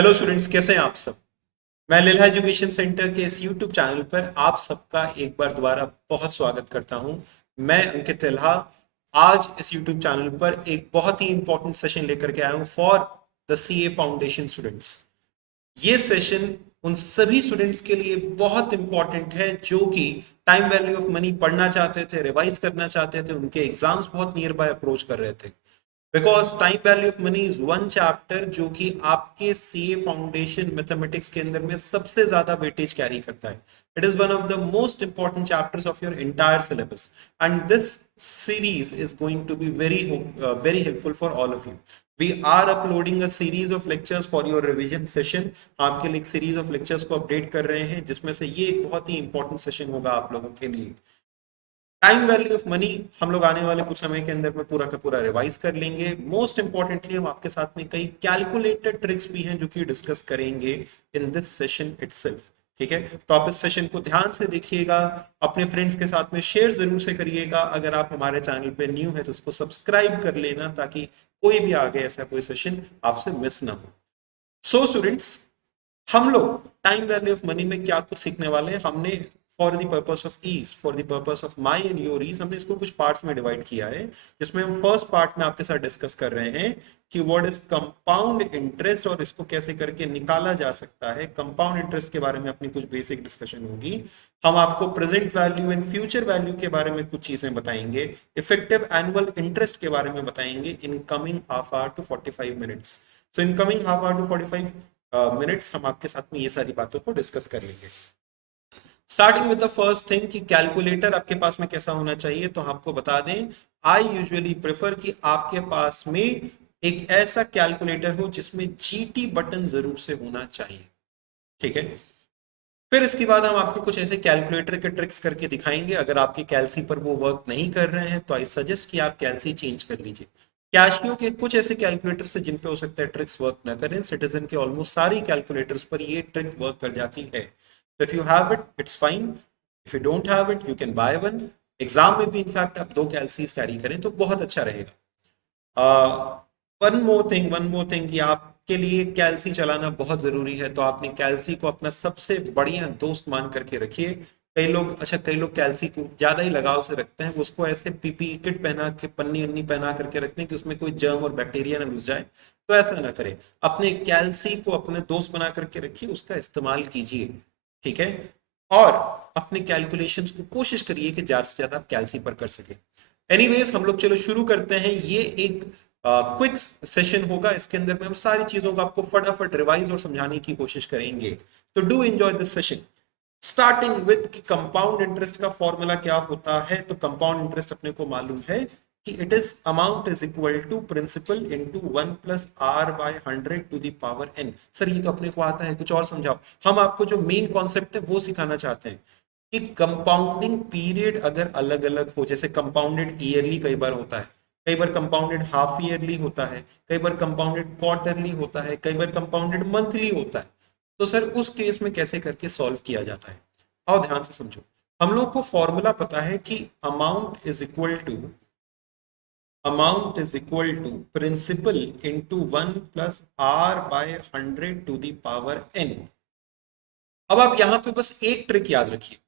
Hello students, कैसे हैं आप सब। मैं लिल्हा एजुकेशन सेंटर के इस यूट्यूब चैनल पर आप सबका एक बार दोबारा बहुत स्वागत करता हूं। मैं अंकित लिल्हा आज इस यूट्यूब चैनल पर एक बहुत ही इंपॉर्टेंट सेशन लेकर के आया हूं for the CA foundation students. ये सेशन उन सभी स्टूडेंट्स के लिए बहुत इंपॉर्टेंट है जो कि टाइम वैल्यू ऑफ मनी पढ़ना चाहते थे, रिवाइज करना चाहते थे, उनके एग्जाम्स बहुत नियर बाय अप्रोच कर रहे थे। Because time value of money is one chapter जो कि आपके सीए फाउंडेशन मैथमेटिक्स के अंदर में सबसे ज्यादा वेटेज कैरी करता है। It is one of the most important chapters of your entire syllabus and this series is going to be very helpful for all of you. We are uploading a series of lectures for your revision session. आपके लिए एक series of lectures को update कर रहे हैं जिसमें से ये एक बहुत ही इंपॉर्टेंट सेशन होगा आप लोगों के लिए। टाइम वैल्यू ऑफ मनी हम लोग आने वाले कुछ समय के अंदर में पूरा का पूरा रिवाइज कर लेंगे। मोस्ट इंपॉर्टेंटली हम आपके साथ में कई कैलकुलेटेड ट्रिक्स भी हैं जो कि डिस्कस करेंगे इन दिस सेशन इटसेल्फ। ठीक है, तो आप इस सेशन को ध्यान से देखिएगा, अपने फ्रेंड्स के साथ में शेयर जरूर से करिएगा। अगर आप हमारे चैनल पे न्यू है तो उसको सब्सक्राइब कर लेना ताकि कोई भी आगे ऐसा कोई सेशन आपसे मिस ना हो। सो स्टूडेंट्स, हम लोग टाइम वैल्यू ऑफ मनी में क्या कुछ सीखने वाले हैं। हमने for the purpose of ease, for the purpose of my and your ease, हमने इसको कुछ पार्ट्स में डिवाइड किया है जिसमें हम फर्स्ट पार्ट में आपके साथ डिस्कस कर रहे हैं कि व्हाट इज कंपाउंड इंटरेस्ट और इसको कैसे करके निकाला जा सकता है। कंपाउंड इंटरेस्ट के बारे में अपनी कुछ बेसिक डिस्कशन होगी। हम आपको present value and future value के बारे में कुछ चीजें बताएंगे। इफेक्टिव एनुअल इंटरेस्ट के बारे में बताएंगे in coming half hour to 45 minutes. So in coming half hour to 45 minutes हम आपके साथ में ये सारी बातों को डिस्कस कर लेंगे। Starting with the first thing कि कैलकुलेटर आपके पास में कैसा होना चाहिए, तो आपको बता दें आई यूजुअली प्रेफर कि आपके पास में एक ऐसा कैलकुलेटर हो जिसमें जीटी बटन जरूर से होना चाहिए। ठीक है, फिर इसके बाद हम आपको कुछ ऐसे कैलकुलेटर के ट्रिक्स करके दिखाएंगे। अगर आपकी कैलसी पर वो वर्क नहीं कर रहे हैं तो आई सजेस्ट कि आप कैलसी चेंज कर लीजिए। कैशियो के कुछ ऐसे कैलकुलेटर्स हैं जिन पे हो सकता है ट्रिक्स वर्क ना करें। सिटीजन के ऑलमोस्ट सारी कैलकुलेटर्स पर ये ट्रिक वर्क कर जाती है। तो if you have it it's fine, if you don't have it you can by one. Exam में भी इनफैक्ट आप दो कैलसीज कैरी करें तो बहुत अच्छा रहेगा। वन मोर थिंग कि आपके लिए कैल्सी चलाना बहुत जरूरी है, तो आपने कैल्सी को अपना सबसे बढ़िया दोस्त मान करके रखिए। कई लोग कैल्सी को ज्यादा ही लगाव से रखते हैं, उसको ऐसे पीपी किट पहना के पन्नी उन्नी पहना करके रखते हैं कि उसमें कोई जर्म और बैक्टीरिया ना घुस जाए। तो ऐसा ना करें, अपने कैल्सी को अपने दोस्त बना करके रखिए, उसका इस्तेमाल कीजिए। ठीक है, और अपने कैलकुलेशंस को कोशिश करिए कि ज्यादा से ज्यादा आप कैल्सी पर कर सके। एनीवेज, हम लोग चलो शुरू करते हैं। ये एक क्विक सेशन होगा, इसके अंदर में हम सारी चीजों को आपको फटाफट रिवाइज और समझाने की कोशिश करेंगे। तो do enjoy this session. Starting with कि कंपाउंड इंटरेस्ट का फॉर्मूला क्या होता है। तो कंपाउंड इंटरेस्ट अपने को मालूम है कि it is amount is equal to principal into 1 plus r by 100 to the power n. Sir ये तो अपने को आता है, कुछ और समझाओ। हम आपको जो मेन कॉन्सेप्ट है वो सिखाना चाहते हैं कि कंपाउंडिंग पीरियड अगर अलग अलग हो, जैसे कंपाउंडेड ईयरली कई बार होता है, कई बार कंपाउंडेड हाफ ईयरली होता है, कई बार कंपाउंडेड क्वार्टरली होता है, कई बार कंपाउंडेड मंथली होता है। तो सर उस केस में कैसे करके सॉल्व किया जाता है, आओ ध्यान से समझो। हम लोग को फॉर्मूला पता है कि amount is equal to principal into 1 plus r by 100 to the power n. अब आप यहां पे बस एक ट्रिक याद रखिए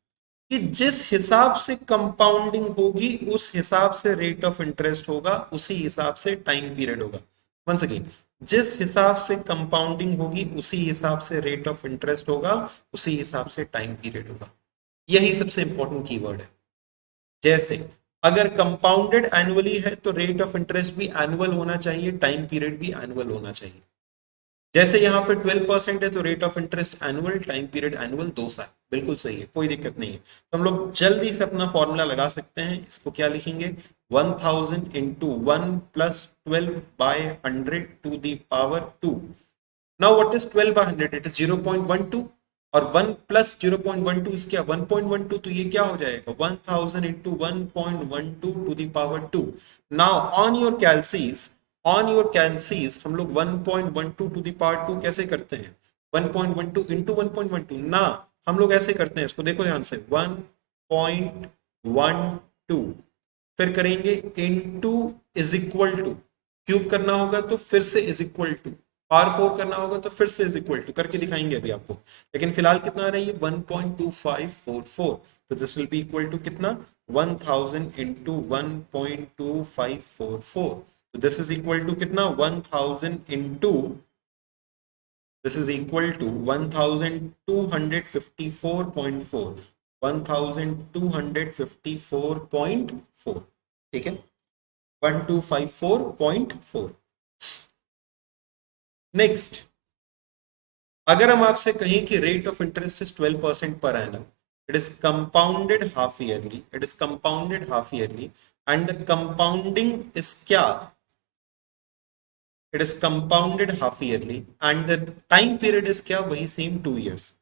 कि जिस हिसाब से कंपाउंडिंग होगी उस हिसाब से रेट ऑफ इंटरेस्ट होगा, उसी हिसाब से टाइम पीरियड होगा। वंस अगेन, जिस हिसाब से कंपाउंडिंग होगी उसी हिसाब से रेट ऑफ इंटरेस्ट होगा, उसी हिसाब से टाइम पीरियड होगा। यही सबसे इंपॉर्टेंट कीवर्ड है। जैसे अगर कंपाउंडेड एनुअली है तो रेट ऑफ इंटरेस्ट भी एनुअल होना चाहिए, टाइम पीरियड भी एनुअल होना चाहिए। जैसे यहाँ पे 12% है तो rate of interest annual, time period annual, 2 साल। बिल्कुल सही है, कोई दिक्कत नहीं है। तो हम लोग जल्दी से अपना फॉर्मूला लगा सकते हैं। इसको क्या लिखेंगे, 1000 into 1 plus 12 by 100 to the power 2। Now what is 12 by 100, it is 0.12, और 1 प्लस 0.12 इज क्या, 1.12। तो ये क्या हो जाएगा, 1000 into 1.12 to the power 2। Now on your calcs हम लोग 1.12 टू द पावर 2 कैसे करते हैं, 1.12 इंटू 1.12 ना, हम लोग ऐसे करते हैं। इसको देखो ध्यान से, 1.12 फिर करेंगे into is equal to, cube करना होगा तो फिर से इज इक्वल टू पावर 4 करना होगा तो फिर से इज इक्वल टू करके दिखाएंगे अभी आपको, लेकिन फिलहाल कितना आ रहा है ये 1.2544, तो this will be equal to कितना 1000 इंटू 1.2544, तो दिस इज इक्वल टू कितना 1000 into, this is equal to 1254.4, 1254.4, ठीक है 1254.4। नेक्स्ट, अगर हम आपसे कहें कि rate of interest is 12% per annum, it is compounded half yearly, it is compounded half yearly, and the compounding is क्या, it is compounded half yearly, and the time period is क्या, वही same 2 years।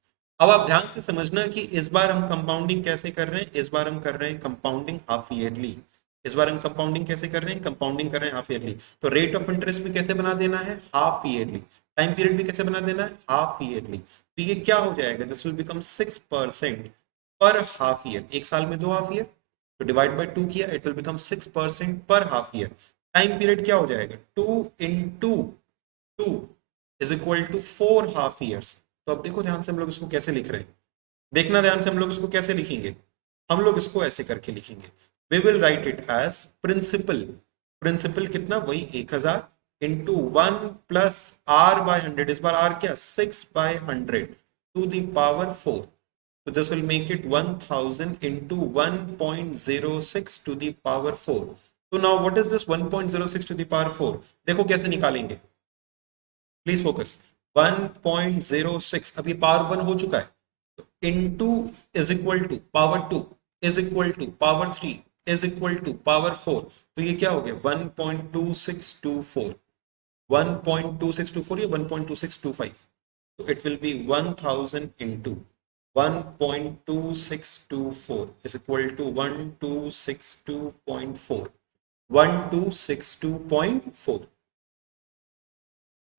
अब आप ध्यान से समझना कि इस बार हम कंपाउंडिंग कैसे कर रहे हैं, इस बार हम कर रहे हैं कंपाउंडिंग हाफ ईयरली, इस बार हम कंपाउंडिंग कैसे कर रहे हैं, कंपाउंडिंग कर रहे हैं हाफ ईयरली, तो रेट ऑफ इंटरेस्ट भी कैसे बना देना है, हाफ ईयरली, टाइम पीरियड भी कैसे बना देना है, हाफ ईयरली, तो ये क्या हो जाएगा, this will become 6% per half year, एक साल में 2 हाफ ईयर, तो डिवाइड बाय 2 किया, it will become 6% per half year. Time period क्या हो जाएगा, 2 into 2 is equal to 4 half years. तो अब देखो ध्यान से हम लोग इसको कैसे लिख रहे हैं, देखना ध्यान से हम लोग इसको कैसे लिखेंगे, हम लोग इसको ऐसे करके लिखेंगे, we will write it as principal, principal कितना वही 1000 इंटू 1 प्लस आर बाय 100, इस बार आर क्या 6/100 to the power 4, so this will make it 1000 into 1.06 to the power 4। तो now what is this 1.06 to the power 4, देखो कैसे निकालेंगे, please focus, 1.06 अभी power 1 हो चुका है, तो into is equal to power 2 is equal to power 3 is equal to power 4, तो ये क्या हो गया 1.2624, 1.2624 या 1.2625, तो it will B 1000 into 1.2624 is equal to 1262.4, 1262.4।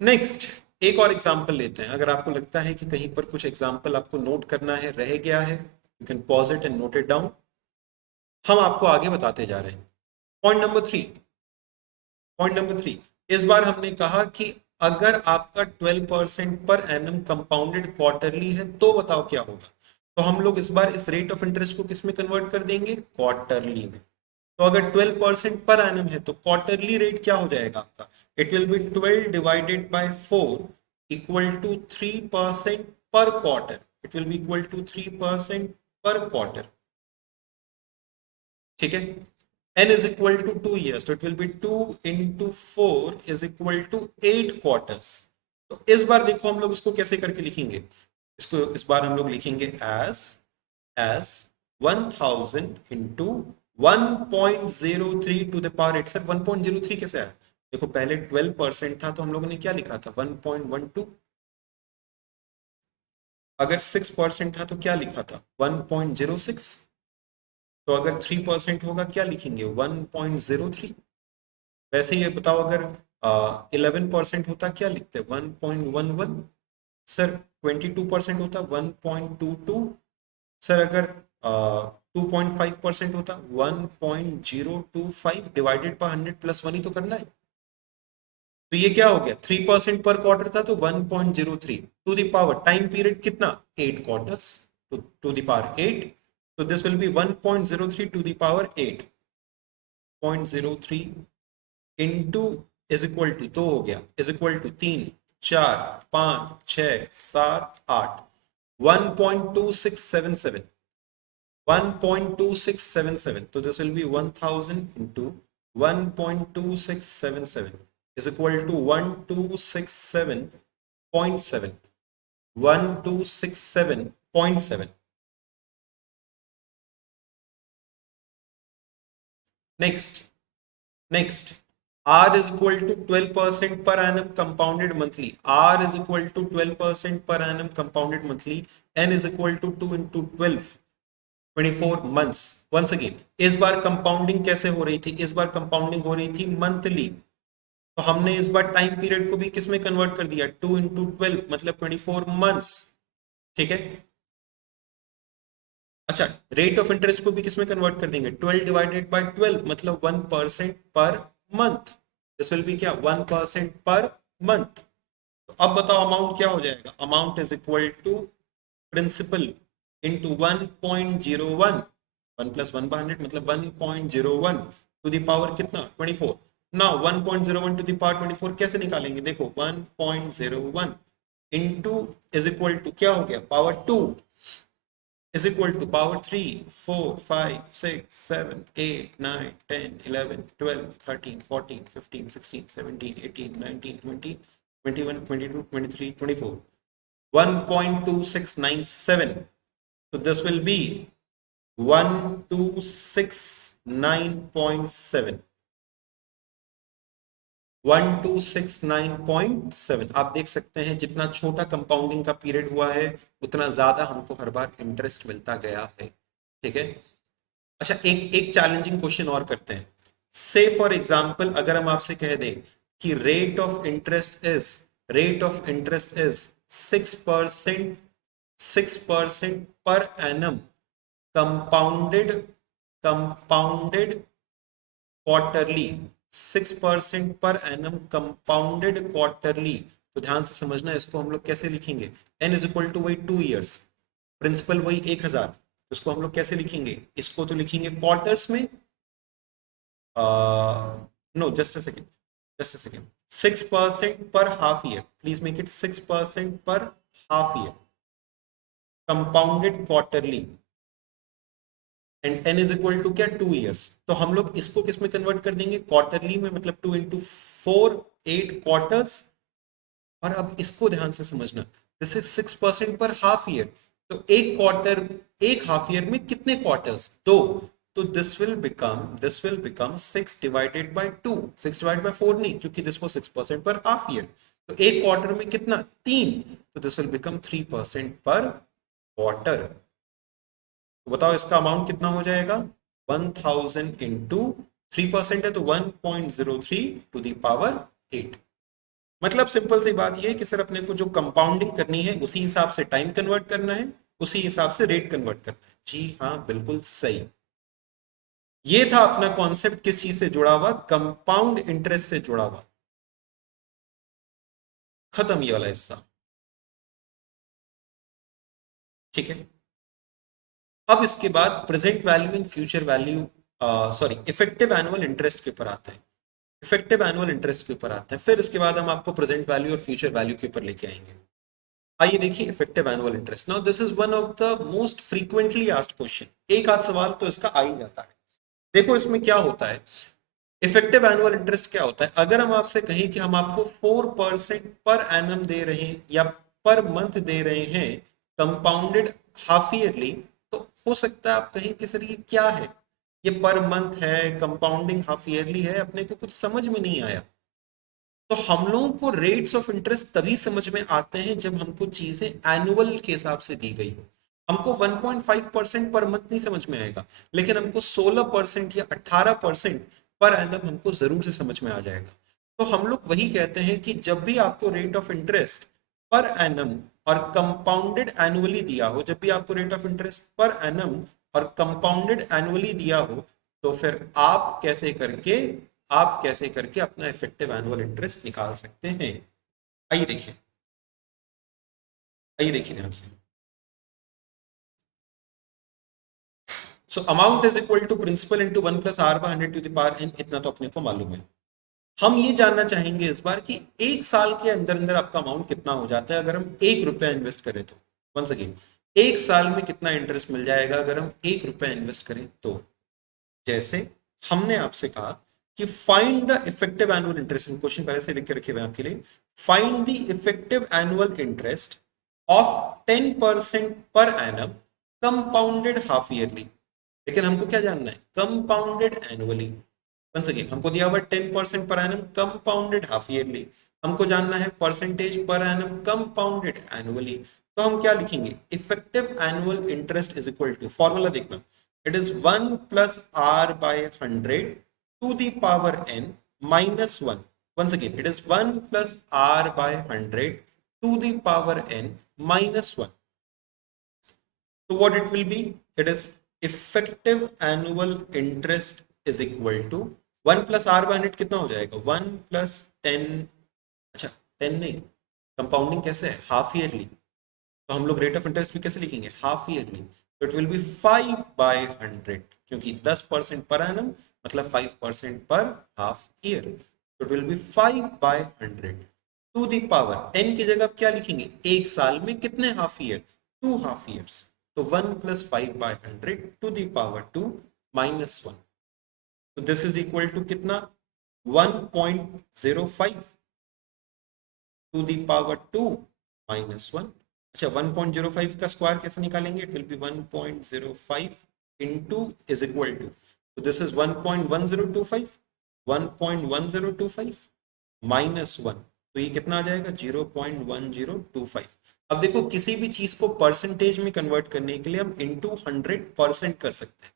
Next, एक और एग्जांपल लेते हैं, अगर आपको लगता है कि कहीं पर कुछ एग्जांपल आपको नोट करना है, रह गया है, you can pause it and note it down, हम आपको आगे बताते जा रहे हैं। पॉइंट नंबर 3, पॉइंट नंबर 3, इस बार हमने कहा कि अगर आपका 12% पर एनम कंपाउंडेड क्वार्टरली है तो बताओ क्या होगा, तो हम लोग इस बार इस रेट ऑफ इंटरेस्ट को किस में कन्वर्ट कर देंगे, क्वार्टरली में। तो अगर 12% पर एनम है तो क्वार्टरली रेट क्या हो जाएगा आपका, it will be 12 divided by 4 equal to 3% per quarter, it will B equal to 3% per quarter, ठीक है। n is equal to 2 years, so it will be 2 into 4 is equal to 8 quarters। तो इस बार देखो हम लोग इसको कैसे करके लिखेंगे, इसको इस बार हम लोग लिखेंगे as 1000 into 1.03 to the power 8। Sir 1.03 कैसे आया, देखो पहले 12% था तो हम लोगों ने क्या लिखा था 1.12, अगर 6% था तो क्या लिखा था 1.06, तो अगर 3% होगा क्या लिखेंगे 1.03, वैसे ये बताओ अगर 11% होता क्या लिखते 1.11, सर 22% होता 1.22, सर अगर 2.5% होता 1.025 डिवाइडेड बाय 100 प्लस 1 ही तो करना है, तो ये क्या हो गया 3% पर क्वार्टर था तो 1.03 to the power, time period कितना 8 quarters, to the power 8, so this will be 1.03 to the power 8, 0.03 into is equal to 2 हो गया, is equal to 3 4 5 6 7 8, 1.2677, 1.2677, तो this will be 1000 into 1.2677 is equal to 1267.7, 1267.7। Next R is equal to 12% per annum compounded monthly, R is equal to 12% per annum compounded monthly, N is equal to 2 into 12, 24 months। once again इस बार compounding कैसे हो रही थी, इस बार compounding हो रही थी monthly, तो हमने इस बार टाइम पीरियड को भी किस में कन्वर्ट कर दिया 2 into 12 मतलब 24 months, ठीक है। अच्छा, रेट ऑफ इंटरेस्ट को भी किसमें कन्वर्ट कर देंगे 12 डिवाइडेड बाय 12 मतलब 1% per month, this will be क्या 1% पर मंथ, तो अब बताओ अमाउंट क्या हो जाएगा, amount is equal to principal into 1.01, 1+1/100 मतलब 1.01 टू द पावर कितना 24। ना 1.01 टू द पावर 24 कैसे निकालेंगे, देखो 1.01 इंटू इज इक्वल टू क्या हो गया power 2 is equal to power 3, 4, 5, 6, 7, 8, 9, 10, 11, 12, 13, 14, 15, 16, 17, 18, 19, 20, 21, 22, 23, 24. 1.2697. So this will be 1269.7. 1269.7 आप देख सकते हैं, जितना छोटा कंपाउंडिंग का पीरियड हुआ है उतना ज्यादा हमको हर बार इंटरेस्ट मिलता गया है। ठीक है, अच्छा एक एक चैलेंजिंग क्वेश्चन और करते हैं। से फॉर एग्जांपल अगर हम आपसे कह दें कि रेट ऑफ इंटरेस्ट इज 6%, 6% पर एनम कंपाउंडेड कंपाउंडेड क्वार्टरली, 6% पर एनम कंपाउंडेड क्वार्टरली। तो ध्यान से समझना, इसको हम लोग कैसे लिखेंगे, एन इज इक्वल टू वही 2 ईयर्स, प्रिंसिपल वही 1000, तो इसको हम लोग कैसे लिखेंगे, इसको तो लिखेंगे क्वार्टर्स में, know just a second 6% per half year, please make it 6% per half year compounded quarterly and n is equal to क्या 2 ईयर्स। तो हम लोग इसको किस में कन्वर्ट कर देंगे, क्वार्टरली में, मतलब 2 into 4, 8 क्वार्टर्स। और अब इसको ध्यान से समझना, this is 6% per half year, तो एक क्वार्टर, एक हाफ ईयर में कितने क्वार्टर्स, दो, तो this will become 6 divided by 2, 6 divided by 4 नहीं, क्योंकि this was 6% per half year, तो एक क्वार्टर में कितना 3, तो this will become 3% per quarter. तो बताओ इसका अमाउंट कितना हो जाएगा, 1000 इंटू 3% है तो 1.03 टू द पावर 8। मतलब सिंपल सी बात यह है कि सर अपने को जो कंपाउंडिंग करनी है उसी हिसाब से टाइम कन्वर्ट करना है, उसी हिसाब से रेट कन्वर्ट करना है। जी हाँ, बिल्कुल सही। ये था अपना कॉन्सेप्ट किस चीज से जुड़ा हुआ, कंपाउंड इंटरेस्ट से जुड़ा हुआ। खत्म ये वाला हिस्सा। ठीक है, अब इसके बाद present value in future value, sorry effective annual interest के ऊपर आता है, इफेक्टिव एनुअल इंटरेस्ट के ऊपर आते हैं, फिर इसके बाद हम आपको प्रेजेंट वैल्यू और फ्यूचर वैल्यू के ऊपर लेके आएंगे। आइए देखिए effective annual interest. Now this is one of the most frequently asked question, एक आध सवाल तो इसका आ ही जाता है। देखो इसमें क्या होता है, इफेक्टिव एनुअल इंटरेस्ट क्या होता है, अगर हम आपसे कहें कि हम आपको 4% पर एनम दे रहे हैं या पर मंथ दे रहे हैं कंपाउंडेड हाफ ईयरली, तो हो सकता है आप कहें कि सर ये क्या है, ये पर मंथ है, कंपाउंडिंग हाफ ईयरली है, अपने को कुछ समझ में नहीं आया। तो हम लोगों को रेट्स ऑफ इंटरेस्ट तभी समझ में आते हैं जब हमको चीजें एनुअल के हिसाब से दी गई हो। हमको 1.5% पर मंथ नहीं समझ में आएगा, लेकिन हमको 16% या 18% पर एनम हमको जरूर से समझ में आ जाएगा। तो हम लोग वही कहते हैं कि जब भी आपको rate of interest per annum और कंपाउंडेड एनुअली दिया हो, जब भी आपको rate of interest per annum और कंपाउंडेड एनुअली दिया हो, तो फिर आप कैसे करके अपना इफेक्टिव एनुअल इंटरेस्ट निकाल सकते हैं। आइए देखिए, आइए देखिए ध्यान से। So amount is equal to principal into 1+r/100 to the power n, इतना तो अपने को मालूम है। हम ये जानना चाहेंगे इस बार कि एक साल के अंदर अंदर आपका अमाउंट कितना हो जाता है अगर हम 1 रुपया इन्वेस्ट करें तो। वंस अगेन, एक साल में कितना इंटरेस्ट मिल जाएगा अगर हम 1 रुपया इन्वेस्ट करें तो। जैसे हमने आपसे कहा कि find the effective annual interest, question पहले से लिख के रखे हुए आपके लिए, find the effective annual interest of 10% per annum compounded half yearly. लेकिन हमको क्या जानना है, कंपाउंडेड एनुअली। वंस अगेन हमको दिया हुआ 10% per annum compounded half yearly, हमको जानना है परसेंटेज पर एनम कंपाउंडेड एनुअली। तो हम क्या लिखेंगे, effective annual interest is equal to, formula देखना, it is 1+r/100 to the power n minus 1. Once again, it is 1+r/100 to the power n minus 1. So what it will be? It is effective annual interest is equal to 1+r/100 कितना हो जाएगा, 1+10, अच्छा 10 नहीं, compounding कैसे है, half yearly, तो हम लोग रेट ऑफ इंटरेस्ट भी कैसे लिखेंगे, हाफ ईयरली, तो इट विल बी 5/100, क्योंकि 10% पर एनम मतलब 5% पर हाफ ईयर, तो it will be 5/100 to the power 10 की जगह क्या लिखेंगे, एक साल में कितने हाफ ईयर, 2 हाफ ईयर्स, तो 1 + 5/100 टू द पावर 2 -1, तो दिस इज इक्वल टू कितना, 1.05 टू दी पावर 2 -1। अच्छा, 1.05 का स्क्वायर कैसे निकालेंगे, it will be 1.05 into is equal to, तो दिस इज 1.1025, 1.1025 -1, तो ये कितना आ जाएगा, 0.1025। अब देखो, किसी भी चीज को परसेंटेज में कन्वर्ट करने के लिए हम इंटू 100% कर सकते हैं,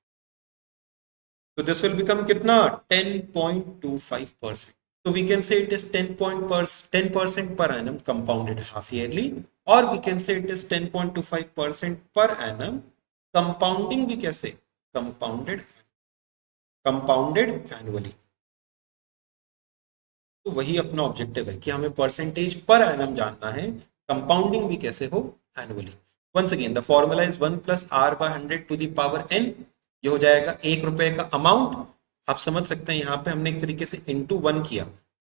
तो दिस विल बिकम कितना, 10.25%, so we can say it is 10% per annum compounded half yearly, or we can say it is 10.25% per annum compounding भी कैसे, compounded annually। तो वही अपना ऑब्जेक्टिव है कि हमें परसेंटेज पर एनम जानना है, कंपाउंडिंग भी कैसे हो, annually. Once again the formula is 1 + r/100 to the power n, ये हो जाएगा 1 रुपए का अमाउंट। आप समझ सकते हैं यहाँ पे हमने एक तरीके से इंटू 1 किया,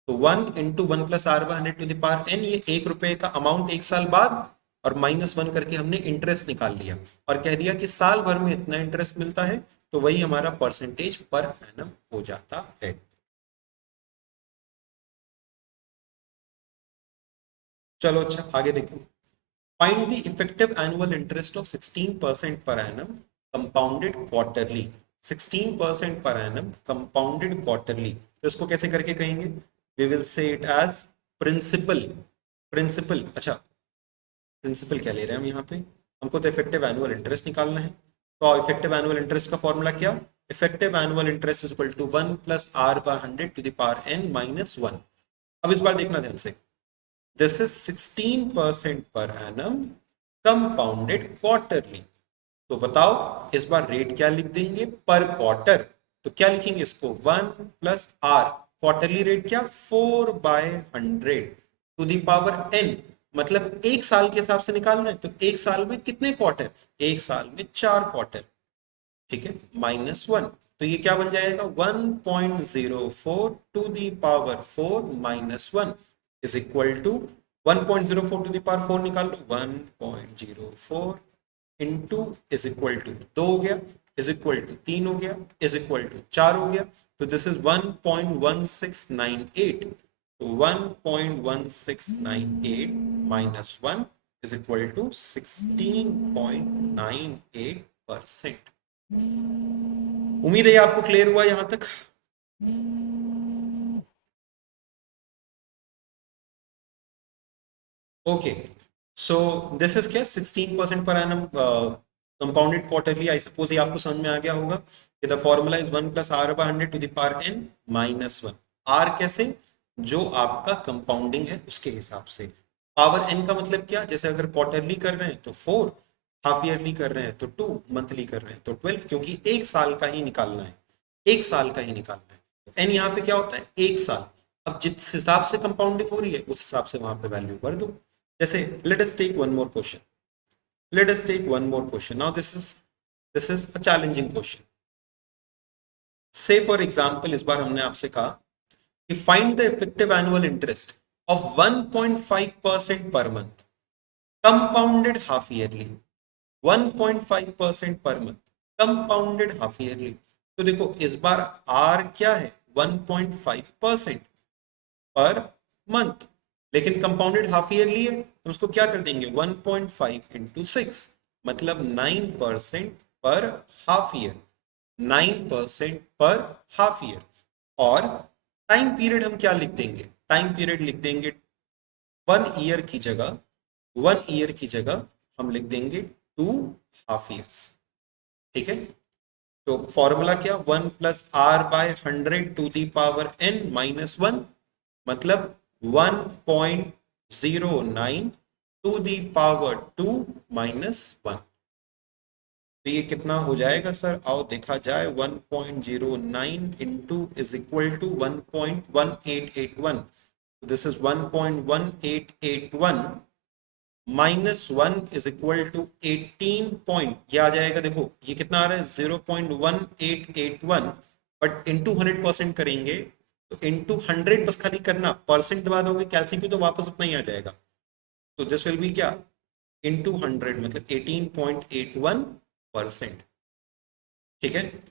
तो 1 × 1 + r/100 to the power n, ये 1 रुपए का अमाउंट एक साल बाद, और -1 करके हमने इंटरेस्ट निकाल लिया और कह दिया कि साल भर में इतना इंटरेस्ट मिलता है, तो वही हमारा परसेंटेज पर एनम हो जाता है। चलो अच्छा, आगे देखो। Find the effective annual interest of 16% per annum compounded quarterly, 16% per annum compounded quarterly, तो इसको कैसे करके कहेंगे, we will say it as principal. Principal, अच्छा, प्रिंसिपल क्या ले रहे हैं हम यहाँ पे, हमको तो इफेक्टिव एनुअल इंटरेस्ट निकालना है, तो इफेक्टिव एनुअल इंटरेस्ट का फॉर्मूला क्या, effective annual interest is equal to 1 + r/100 to the power n -1। अब इस बार देखना ध्यान से, this is 16% per annum compounded quarterly, तो बताओ इस बार रेट क्या लिख देंगे, पर क्वार्टर, तो क्या लिखेंगे इसको, 1 + r, क्वार्टरली रेट क्या, 4/100 टू दी पावर n, मतलब एक साल के हिसाब से निकाल रहे हैं, तो एक साल में कितने क्वार्टर, एक साल में 4 क्वार्टर, ठीक है, -1, तो ये क्या बन जाएगा, 1.04 to the power 4 -1 is equal to 1.04 to the power 4 निकाल लो, 1.04 इंटू इज इक्वल टू 2 हो गया, इज इक्वल टू 3 हो गया, इज इक्वल टू 4 हो गया, तो दिस इज 1.1698, तो 1.1698 -1 इज इक्वल टू 16.98%। उम्मीद है आपको क्लियर हुआ यहां तक। ओके, सो दिस इज क्या, 16% per annum compounded quarterly, I suppose ये आपको समझ में आ गया होगा कि the formula is 1 + r/100 to the power n -1। r कैसे, जो आपका कंपाउंडिंग है उसके हिसाब से, पावर n का मतलब क्या, जैसे अगर क्वार्टरली कर रहे हैं तो 4, हाफ ईयरली कर रहे हैं तो 2, मंथली कर रहे हैं तो 12, क्योंकि एक साल का ही निकालना है, एक साल का ही निकालना है। एन यहाँ पे क्या होता है, एक साल, अब जिस हिसाब से कंपाउंडिंग हो रही है उस हिसाब से वहां पे वैल्यू कर दो। जैसे let us take one more question, let us take one more question now, this is a challenging question। say for example इस बार हमने आपसे कहा कि find the effective annual interest of 1.5% per month compounded half yearly, 1.5% per month compounded half yearly, तो देखो इस बार r क्या है, 1.5% पर मंथ, लेकिन कंपाउंडेड हाफ ईयरली है, तो उसको क्या कर देंगे, 1.5 इंटू 6, मतलब 9% पर हाफ ईयर, 9% पर हाफ ईयर। और टाइम पीरियड हम क्या लिख देंगे, टाइम पीरियड लिख देंगे 1 ईयर की जगह, 1 ईयर की जगह हम लिख देंगे 2 हाफ ईयर्स, ठीक है। तो फॉर्मूला क्या, 1 + r/100 to the power n -1, मतलब 1.09 टू दी पावर 2 -1, तो ये कितना हो जाएगा सर, आओ देखा जाए, 1.09 into is equal to 1.1881, this is 1.1881 -1 is equal to 18 point, ये आ जाएगा। देखो ये कितना आ रहा है 0.1881, बट इंटू 100% करेंगे तो इंटू 100 बस खाली करना, परसेंट दबा दोगे कैलसी पे तो वापस उतना ही आ जाएगा। तो दिस विल बी क्या, इंटू 100 मतलब 18.81%। ठीक है,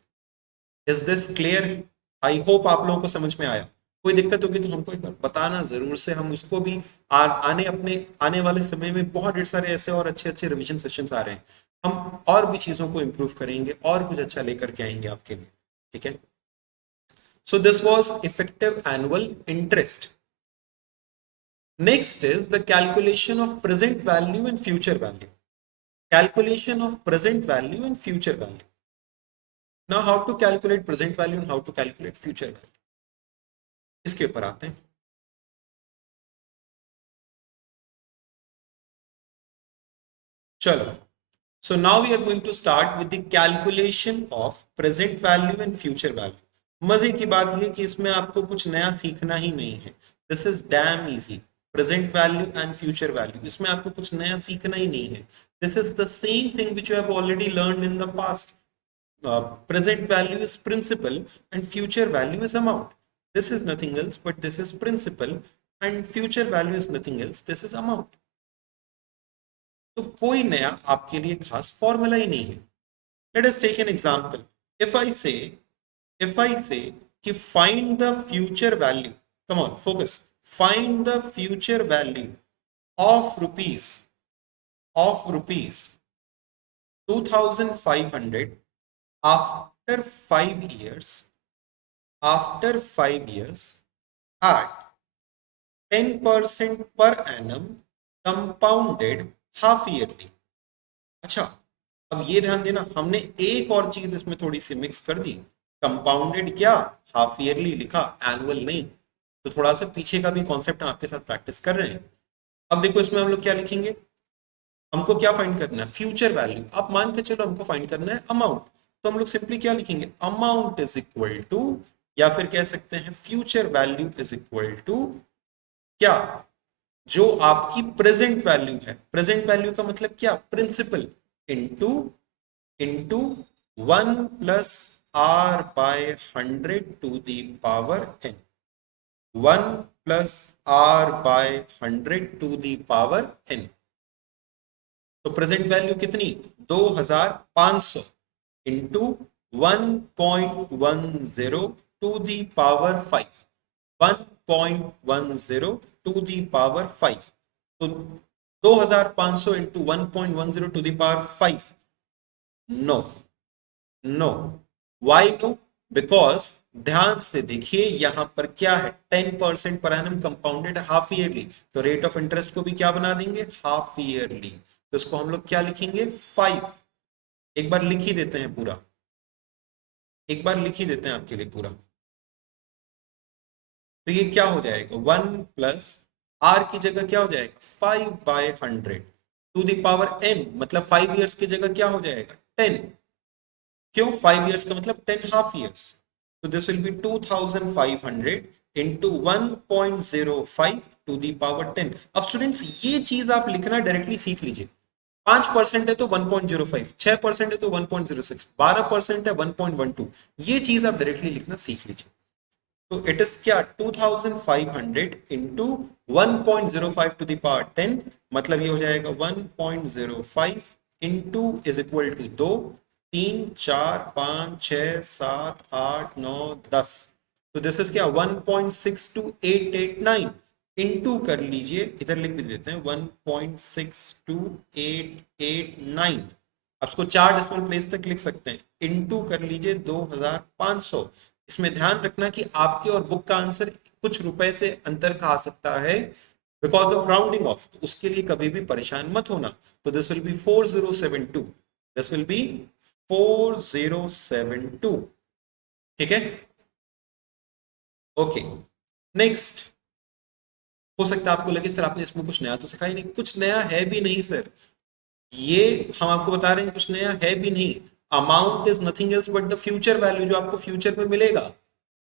is this clear? I hope आप लोगों को समझ में आया। कोई दिक्कत होगी तो हमको एक बार बताना जरूर से, हम उसको भी आने वाले समय में बहुत ढेर सारे ऐसे और अच्छे अच्छे रिवीजन सेशंस आ रहे हैं, हम और भी चीजों को इम्प्रूव करेंगे और कुछ अच्छा लेकर के आएंगे आपके लिए। ठीक है, so this was effective annual interest. Next is the calculation of present value and future value. Calculation of present value and future value. Now how to calculate present value and how to calculate future value, इसके ऊपर आते हैं। चलो, so now we are going to start with the calculation of present value and future value। मजे की बात यह कि इसमें आपको कुछ नया सीखना ही नहीं है, this is damn easy. Present value and future value, इसमें आपको कुछ नया सीखना ही नहीं है, this is the same thing which you have already learned in the past. Present value is principal and future value is amount. This is nothing else but this is principal and future value is nothing else, this is amount. तो कोई नया आपके लिए खास formula ही नहीं है। Let us take an example. If I say कि find the future value, come on focus, find the future value of rupees 2500 after 5 years at 10% per annum compounded half yearly। अच्छा, अब ये ध्यान देना, हमने एक और चीज इसमें थोड़ी सी मिक्स कर दी, कंपाउंडेड क्या, हाफ ईयरली लिखा, एनुअल नहीं। तो थोड़ा सा पीछे का भी कॉन्सेप्ट हम आपके साथ प्रैक्टिस कर रहे हैं। अब देखो इसमें हम लोग क्या लिखेंगे, हमको क्या फाइंड करना है, फ्यूचर वैल्यू। अब मान के चलो हमको फाइंड करना है अमाउंट, तो हम लोग सिंपली क्या लिखेंगे, अमाउंट इज इक्वल टू, या फिर कह सकते हैं future value is equal to क्या, जो आपकी प्रेजेंट वैल्यू है। प्रेजेंट वैल्यू का मतलब क्या, principal into into 1 + r/100 to the power n, 1 + r/100 to the power n। तो प्रेजेंट वैल्यू कितनी, 2500 into 1.10 to the power 5, 1.10 to the power 5। तो 2500 into 1.10 to the power 5, no no, why no, because ध्यान से देखिए यहां पर क्या है, 10% per annum compounded half yearly, तो रेट ऑफ इंटरेस्ट को भी क्या बना देंगे, हाफ ईयरली। तो इसको हम लोग क्या लिखेंगे, 5। एक बार लिख ही देते हैं पूरा, एक बार लिख ही देते हैं आपके लिए पूरा। तो ये क्या हो जाएगा, 1 + r की जगह क्या हो जाएगा, 5/100 टू द पावर n, मतलब 5 इयर्स की जगह क्या हो जाएगा, 10। क्यों, 5 इयर्स का मतलब 10 हाफ इयर्स। तो this will be 2500 into 1.05 to the power 10। अब स्टूडेंट्स ये चीज आप लिखना डायरेक्टली सीख लीजिए। 5% है तो 1.05, 6% है तो 1.06, 12% है 1.12, ये चीज आप डायरेक्टली लिखना सीख लीजिए। तो इट इज क्या, 2500 इंटू 1.05 टू द पावर 10, मतलब ये हो जाएगा 1.05 इंटू इज इक्वल टू 2, 3, 4, 5, 6, 7, 8, 9, 10। तो दिस इज क्या, 1.62889 इंटू कर लीजिए, इधर लिख भी देते हैं 1.62889। अब इसको 4 डेसिमल प्लेस तक लिख सकते हैं, इंटू कर लीजिए 2500। इसमें ध्यान रखना कि आपके और बुक का आंसर कुछ रुपए से अंतर का आ सकता है बिकॉज ऑफ राउंडिंग ऑफ, तो उसके लिए कभी भी परेशान मत होना। तो this will be 4072, this will be 4072। ठीक है, ओके। नेक्स्ट, हो सकता है आपको लगे सर आपने इसमें कुछ नया तो सिखाया नहीं, कुछ नया है भी नहीं सर, ये हम आपको बता रहे हैं कुछ नया है भी नहीं। Amount is nothing else but the future value, जो आपको फ्यूचर में मिलेगा।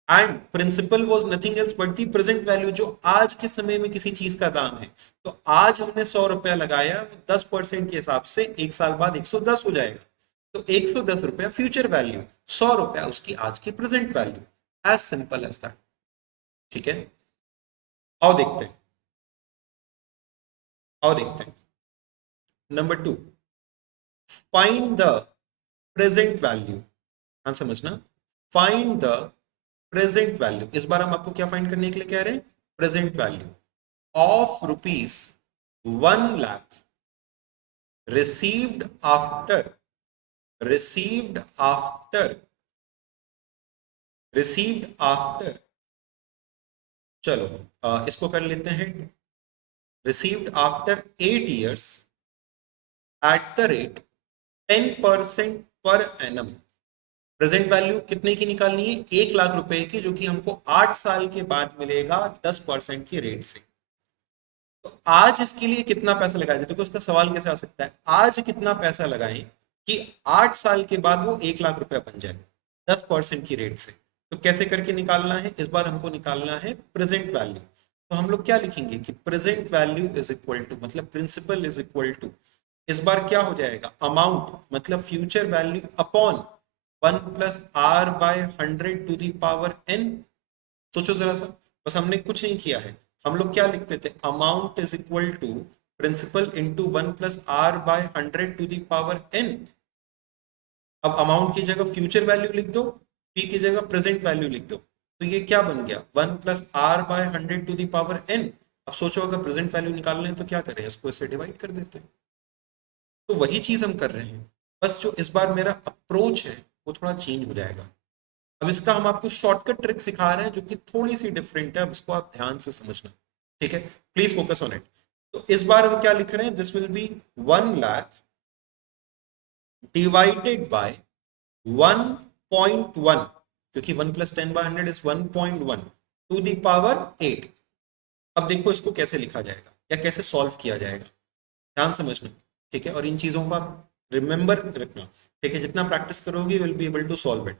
And principal was nothing else but the present value, जो आज के समय में किसी चीज का दाम है। तो आज हमने 100 रुपया लगाया, 10% के हिसाब से एक साल बाद 110 हो जाएगा। तो 110 रुपया फ्यूचर वैल्यू, 100 रुपया उसकी आज की present value. As simple as that. ठीक है, आओ देखते हैं, आओ देखते हैं। Number 2, find the present value. हाँ समझना, फाइंड द प्रेजेंट वैल्यू। इस बार हम आपको क्या फाइंड करने के लिए कह रहे हैं? Present value of rupees 1 lakh received after received after received after चलो इसको कर लेते हैं। received after 8 years at the rate 10% per annum। Present value कितने की निकालनी है? 1 लाख रुपए की, जो कि हमको 8 साल के बाद मिलेगा 10% की रेट से। तो आज इसके लिए कितना पैसा लगाया जाए? देखो उसका सवाल कैसे आ सकता है, आज कितना पैसा लगाएं कि 8 साल के बाद वो 1 लाख रुपया बन जाए 10% की रेट से। तो कैसे करके निकालना है? इस बार हमको निकालना है प्रेजेंट वैल्यू। तो हम लोग क्या लिखेंगे कि present value is equal to, मतलब प्रिंसिपल इज इक्वल टू, इस बार क्या हो जाएगा? अमाउंट मतलब future value upon 1 + r/100 to the power n। सोचो जरा सा, बस हमने कुछ नहीं किया है। हम लोग क्या लिखते थे? Amount is equal to principal into 1 + r/100 to the power n। अब अमाउंट की जगह फ्यूचर वैल्यू लिख दो, पी की जगह प्रेजेंट वैल्यू लिख दो, तो ये क्या बन गया? 1 + r/100 to the power n। अब सोचो अगर प्रेजेंट वैल्यू निकालना है तो क्या करें? इसको इससे डिवाइड कर देते हैं। तो वही चीज हम कर रहे हैं, बस जो इस बार मेरा अप्रोच है वो थोड़ा चेंज हो जाएगा। अब इसका हम आपको शॉर्टकट ट्रिक सिखा रहे हैं जो कि थोड़ी सी डिफरेंट है। अब इसको आप ध्यान से समझना, ठीक है? Please focus on it. तो इस बार हम क्या लिख रहे हैं? This will be 1 lakh divided by 1.1, क्योंकि 1 + 10/100 इज 1.1 टू द पावर 8। अब देखो इसको कैसे लिखा जाएगा या कैसे सॉल्व किया जाएगा, ध्यान समझना, ठीक है? और इन चीजों को आप रिमेंबर रखना, ठीक है? जितना प्रैक्टिस करोगे will be able to solve it.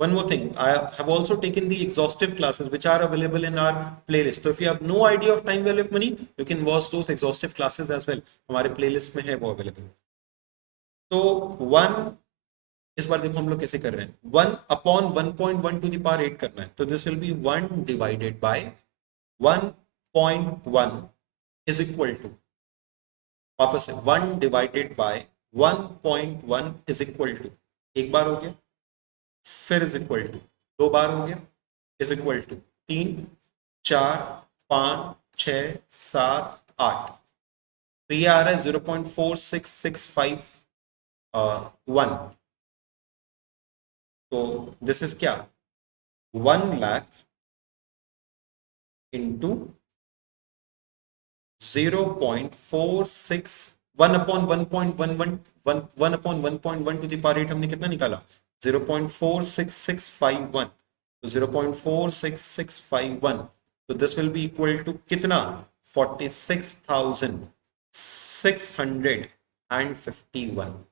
One more thing, I have also taken the exhaustive classes which are available in our playlist. So if you have no idea of time value of money, you can watch those exhaustive classes as well. हमारे playlist में है वो available। तो 1, इस बार देखो हम लोग कैसे कर रहे हैं, 1/1.1 to the power 8 करना है। तो this will be 1 divided by 1.1 is equal to, वापस से 1 divided by 1.1 is equal to, एक बार हो गया, फिर इज इक्वल टू 2 बार हो गया, इज इक्वल टू 3, 4, 5, 6, 7, 8। तो ये आ रहा है 0.4665 1। तो दिस इज क्या? 1 lakh into 0.46 1/1.1 to the power 8 हमने कितना निकाला? 0.46651। तो 0.46651, तो this will be equal to कितना? 46,651।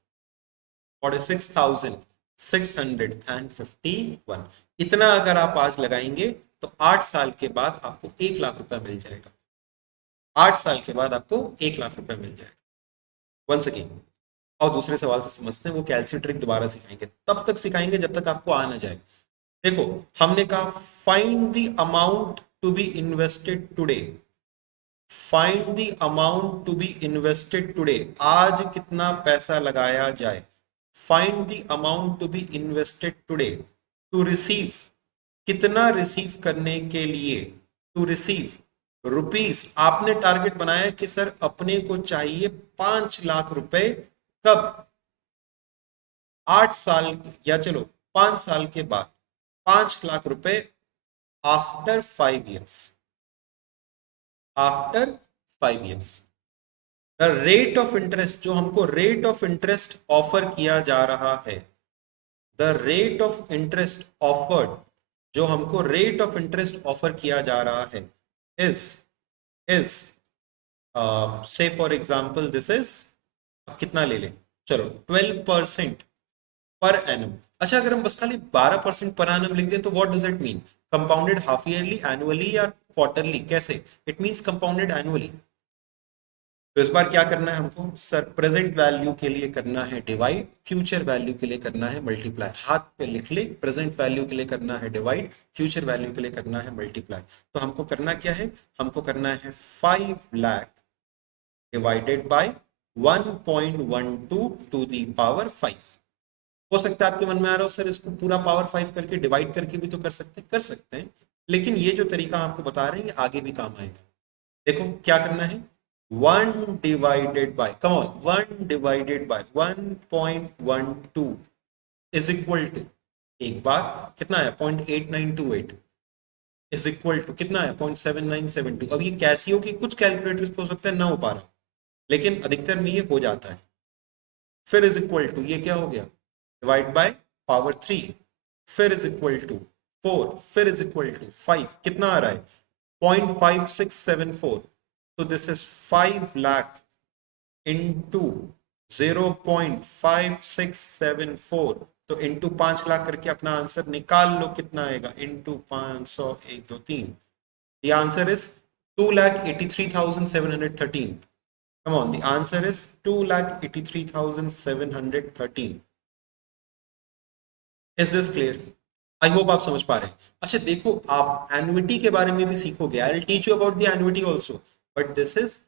46,651। इतना अगर आप आज लगाएंगे तो 8 साल के बाद आपको 1 लाख रुपया मिल जाएगा। 8 साल के बाद आपको 1 लाख रुपया मिल जाएगा। वंस अगेन, और दूसरे सवाल से समझते हैं, वो कैलसी ट्रिक दोबारा सिखाएंगे, तब तक सिखाएंगे जब तक आपको आ ना जाए। देखो हमने कहा find the amount to be invested today. Find the amount to be invested today, आज कितना पैसा लगाया जाए। Find the amount to be invested today. To receive, कितना रिसीव करने के लिए। टू रिसीव रुपीस, आपने टारगेट बनाया कि सर अपने को चाहिए 5 लाख रुपए। कब? 8 साल, या चलो 5 साल के बाद 5 लाख रुपए after 5 years. After 5 years the rate of interest, जो हमको रेट ऑफ इंटरेस्ट ऑफर किया जा रहा है, the rate of interest offered, जो हमको रेट ऑफ इंटरेस्ट ऑफर किया जा रहा है, इज से फॉर एग्जाम्पल दिस इज, कितना ले लें, चलो 12% पर एनम। अच्छा अगर हम बस खाली 12% पर एनम लिख दें तो what does it mean? Compounded half yearly, annually या क्वार्टरली? कैसे? It means compounded annually. तो इस बार क्या करना है हमको सर? प्रेजेंट वैल्यू के लिए करना है डिवाइड, फ्यूचर वैल्यू के लिए करना है मल्टीप्लाई। हाथ पे लिख ले, प्रेजेंट वैल्यू के लिए करना है डिवाइड, फ्यूचर वैल्यू के लिए करना है मल्टीप्लाई। तो हमको करना क्या है? हमको करना है 5 lakh divided by 1.12 to the power 5। हो सकता है आपके मन में आ रहा हो सर इसको पूरा पावर 5 करके डिवाइड करके भी तो कर सकते हैं, लेकिन ये जो तरीका आपको बता रहे हैं ये आगे भी काम आएगा। देखो क्या करना है, 1 divided by, come on, 1 divided by 1.12 is equal to, एक बार कितना है 0.8928 इज इक्वल टू कितना है 0.7972। अब ये कैसियो की कुछ कैलकुलेटर्स पे हो सकता है ना हो पा रहा, लेकिन अधिकतर में ये हो जाता है। फिर इज इक्वल टू ये क्या हो गया, डिवाइड बाय पावर 3, फिर इज इक्वल टू 4, फिर इज इक्वल टू 5, कितना आ रहा है 0.5674। तो दिस इज 5 लाख इंटू 0.5674, तो इंटू 5 लाख करके अपना आंसर निकाल लो कितना आएगा, into 500, 1 2 3। The answer is 2,83,713. Come on, the answer is 2,83,713. Is this clear? I hope आप समझ पा रहे हैं। अच्छा देखो, आप एन्युटी के बारे में भी सीखोगे, I will teach you about the annuity also, but this is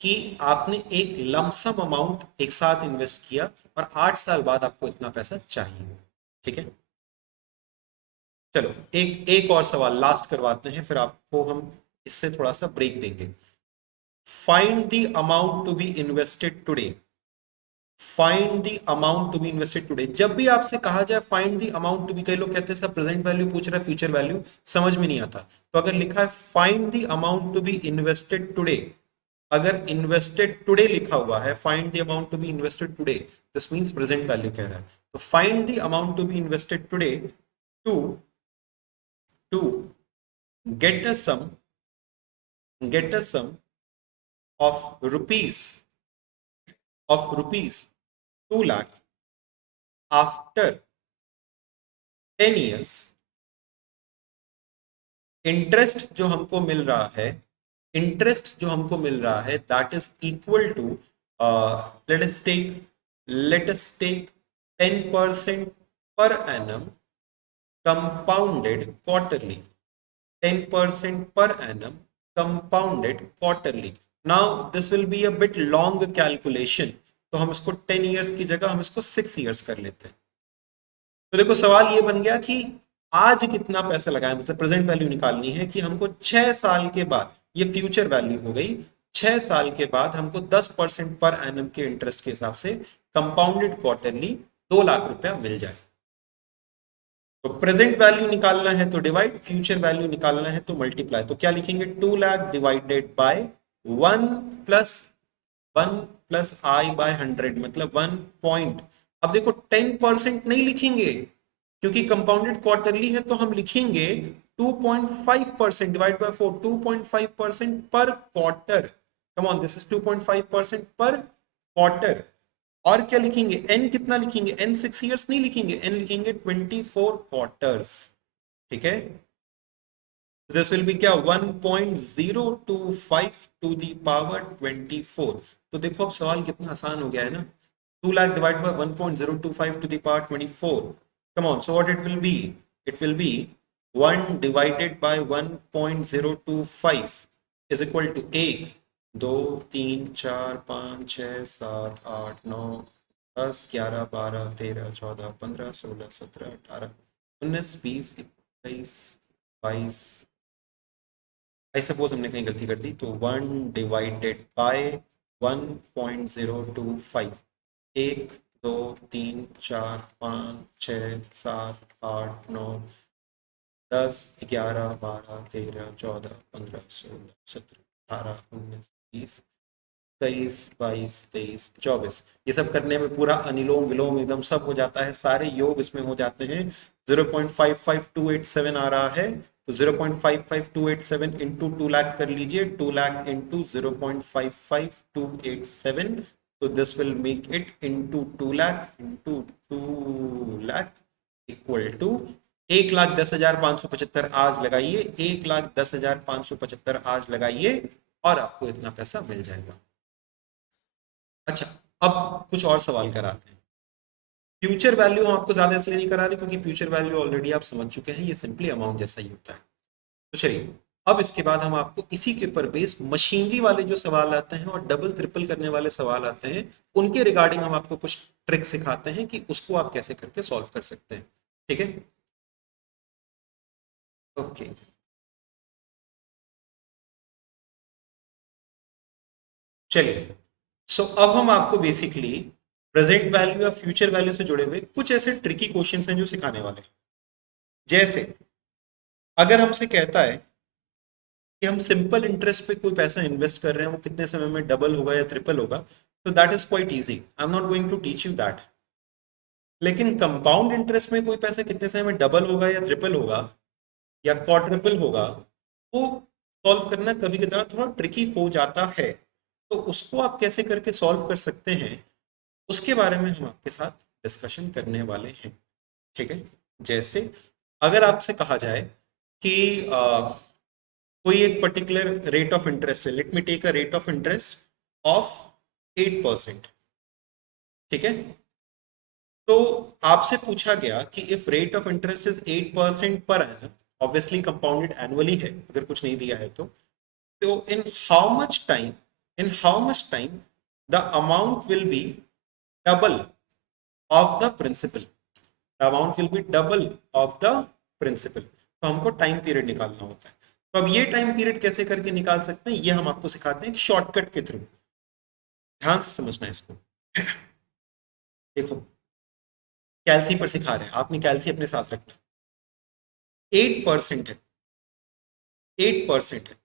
कि आपने एक लमसम अमाउंट एक साथ इन्वेस्ट किया और 8 साल बाद आपको इतना पैसा चाहिए। ठीक है, चलो एक एक और सवाल लास्ट करवाते हैं, फिर आपको हम इससे थोड़ा सा ब्रेक देंगे। Find the amount to be invested today. Find the amount to be invested today. जब भी आपसे कहा जाए find the amount to be, कई लोग कहते हैं सर प्रेजेंट वैल्यू पूछ रहा है, फ्यूचर वैल्यू समझ में नहीं आता। तो अगर लिखा है find the amount to be invested today, अगर इन्वेस्टेड टुडे लिखा हुआ है, find the amount to be invested today, this means present value कह रहा है। तो find the amount to be invested today to to get a sum, get a sum of rupees 2 lakh after 10 years। Interest जो हमको मिल रहा है, interest जो हमको मिल रहा है that is equal to, let us take 10% per annum compounded quarterly, 10% per annum compounded quarterly। Now this will be a bit long calculation, तो हम इसको 10 years की जगह हम इसको 6 years कर लेते हैं। तो देखो सवाल ये बन गया कि आज कितना पैसा लगाए, मतलब प्रेजेंट वैल्यू निकालनी है कि हमको 6 साल के बाद, ये फ्यूचर वैल्यू हो गई, 6 साल के बाद हमको 10% पर एनम के इंटरेस्ट के हिसाब से कंपाउंडेड क्वार्टरली 2 लाख रुपया मिल जाए। तो प्रेजेंट वैल्यू निकालना है तो डिवाइड, फ्यूचर वैल्यू निकालना है तो मल्टीप्लाई। तो क्या लिखेंगे, 2 lakh divided by 1 plus 1 plus i by 100, मतलब 1 पॉइंट। अब देखो 10% नहीं लिखेंगे क्योंकि कंपाउंडेड क्वार्टरली है, तो हम लिखेंगे 2.5% डिवाइड बाय 4, 2.5% पर quarter. Come on, this is 2.5% पर क्वार्टर। और क्या लिखेंगे, एन कितना लिखेंगे, एन 6 years नहीं लिखेंगे, एन लिखेंगे 24 क्वार्टर्स। ठीक है, दिस विल बी क्या 1.025 टू दी पावर 24। तो देखो अब सवाल कितना आसान हो गया है ना, 2 lakh divide by 1.025 to the power 24। Come on, so what it will be, it will be 1 divided by 1.025 is equal to 1 2 3 4 5 6 7 8 9 10 11 12 13 14 15 16 17 18 19 20 21 22। I suppose हमने कहीं गलती कर दी, तो 1 डिवाइडेड बाय 1.025, 1 2 3 4 5 6 7 8 9 10 11 12 13 14 15 16 17 18 19 20 23 22 23 24। ये सब करने में पूरा अनिलोम विलोम एकदम सब हो जाता है, सारे योग इसमें हो जाते हैं। 0.55287 आ रहा है, तो 0.55287 इंटू 2 लाख कर लीजिए, 2 लाख इंटू 0.55287, तो this will make it into 2 lakh into 2 lakh equal to 1,10,575 आज लगाइए, 1,10,575 आज लगाइए और आपको इतना पैसा मिल जाएगा। अच्छा, अब कुछ और सवाल कराते हैं। फ्यूचर वैल्यू हम आपको ज्यादा इसलिए नहीं करा रहे क्योंकि फ्यूचर वैल्यू ऑलरेडी आप समझ चुके हैं, ये सिंपली अमाउंट जैसा ही होता है। तो चलिए, अब इसके बाद हम आपको इसी के ऊपर बेस मशीनरी वाले जो सवाल आते हैं और डबल ट्रिपल करने वाले सवाल आते हैं, उनके रिगार्डिंग हम आपको कुछ ट्रिक्स सिखाते हैं कि उसको आप कैसे करके सॉल्व कर सकते हैं। ठीक है, ओके। चलिए, सो अब हम आपको बेसिकली प्रेजेंट वैल्यू या फ्यूचर वैल्यू से जुड़े हुए कुछ ऐसे ट्रिकी क्वेश्चंस हैं जो सिखाने वाले हैं। जैसे अगर हमसे कहता है कि हम सिंपल इंटरेस्ट पे कोई पैसा इन्वेस्ट कर रहे हैं, वो कितने समय में डबल होगा या ट्रिपल होगा, तो that is quite easy, I am not going to teach you that. लेकिन कंपाउंड इंटरेस्ट में कोई पैसा कितने समय में डबल होगा या ट्रिपल होगा या क्वाड्रिपल होगा, वो सॉल्व करना कभी कदार थोड़ा ट्रिकी हो जाता है। तो उसको आप कैसे करके सॉल्व कर सकते हैं, उसके बारे में हम आपके साथ डिस्कशन करने वाले हैं। ठीक है, जैसे अगर आपसे कहा जाए कि कोई एक पर्टिकुलर रेट ऑफ इंटरेस्ट है, let me take a rate of interest of 8%। ठीक है, तो आपसे पूछा गया कि if rate of interest is 8% per annum, obviously compounded annually है अगर कुछ नहीं दिया है तो in how much time the amount will be double of the principal, the amount will be double of the principal। तो हमको टाइम पीरियड निकालना होता है। तो अब ये टाइम पीरियड कैसे करके निकाल सकते हैं, ये हम आपको सिखाते हैं शॉर्टकट के थ्रू। ध्यान से समझना है इसको। देखो, कैलसी पर सिखा रहे हैं, आपने कैलसी अपने साथ रखना। 8% है, 8% है।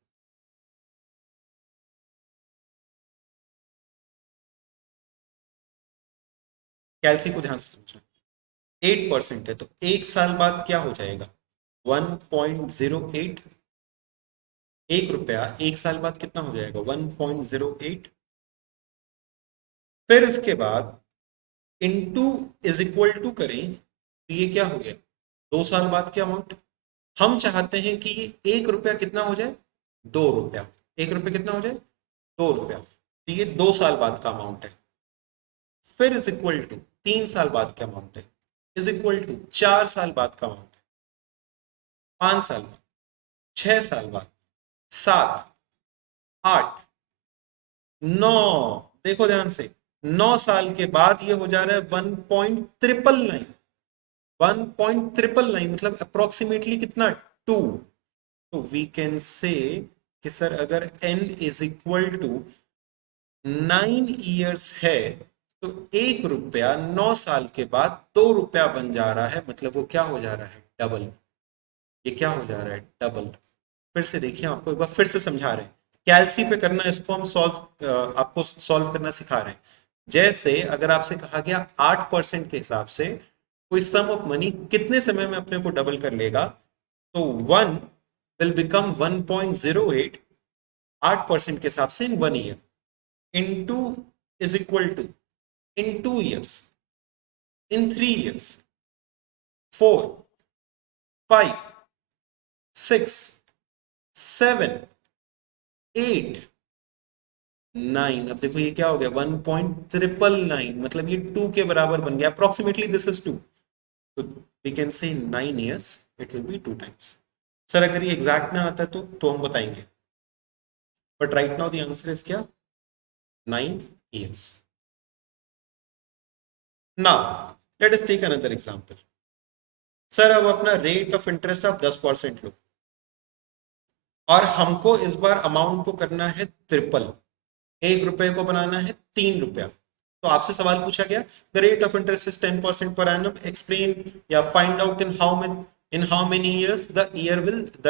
कैलसी को ध्यान से समझना। 8% है तो एक साल बाद क्या हो जाएगा, 1.08। 1 रुपया एक साल बाद कितना हो जाएगा, 1.08। फिर इसके बाद इनटू इज इक्वल टू करें तो ये क्या हो गया, 2 साल बाद क्या अमाउंट। हम चाहते हैं कि ये 1 रुपया कितना हो जाए, 2 रुपया। 1 रुपया कितना हो जाए, 2 रुपया। तो ये 2 साल बाद का अमाउंट है। फिर इज इक्वल टू 3 साल बाद का अमाउंट है, इज इक्वल टू 4 साल बाद का अमाउंट है, 5 साल बाद, 6 साल बाद, 7, 8, 9। देखो ध्यान से, 9 साल के बाद ये हो जा रहा है 1.999। 1.999 मतलब अप्रोक्सीमेटली कितना, 2। तो वी कैन से कि सर अगर n is equal to 9 years है तो 1 रुपया 9 साल के बाद 2 रुपया बन जा रहा है, मतलब वो क्या हो जा रहा है, डबल। ये क्या हो जा रहा है, डबल। फिर से देखिए, आपको एक बार फिर से समझा रहे हैं। कैलसी पे करना, इसको हम आपको सॉल्व करना सिखा रहे हैं। जैसे अगर आपसे कहा गया 8% के हिसाब से कोई सम ऑफ मनी कितने समय में अपने को डबल कर लेगा, तो 1 विल बिकम 1.08, 8% के हिसाब से in 1 year, into is equal to in 2 years, in 3 years, 4, 5, 6, 7, 8, 9। अब देखो ये क्या हो गया, 1.999, मतलब ये 2 के बराबर बन गया। अप्रोक्सीमेटली दिस इज 2, तो we can say 9 years it will be 2 times. Sir अगर ये एग्जैक्ट ना आता तो हम बताएंगे, but right now the answer is क्या, 9 years. Now let us take another example. Sir अब अपना रेट ऑफ इंटरेस्ट आप 10% लो और हमको इस बार अमाउंट को करना है ट्रिपल। 1 रुपए को बनाना है 3 रुपया। तो आपसे सवाल पूछा गया, the rate of interest is 10% per annum, explain या find out in how many years the year will the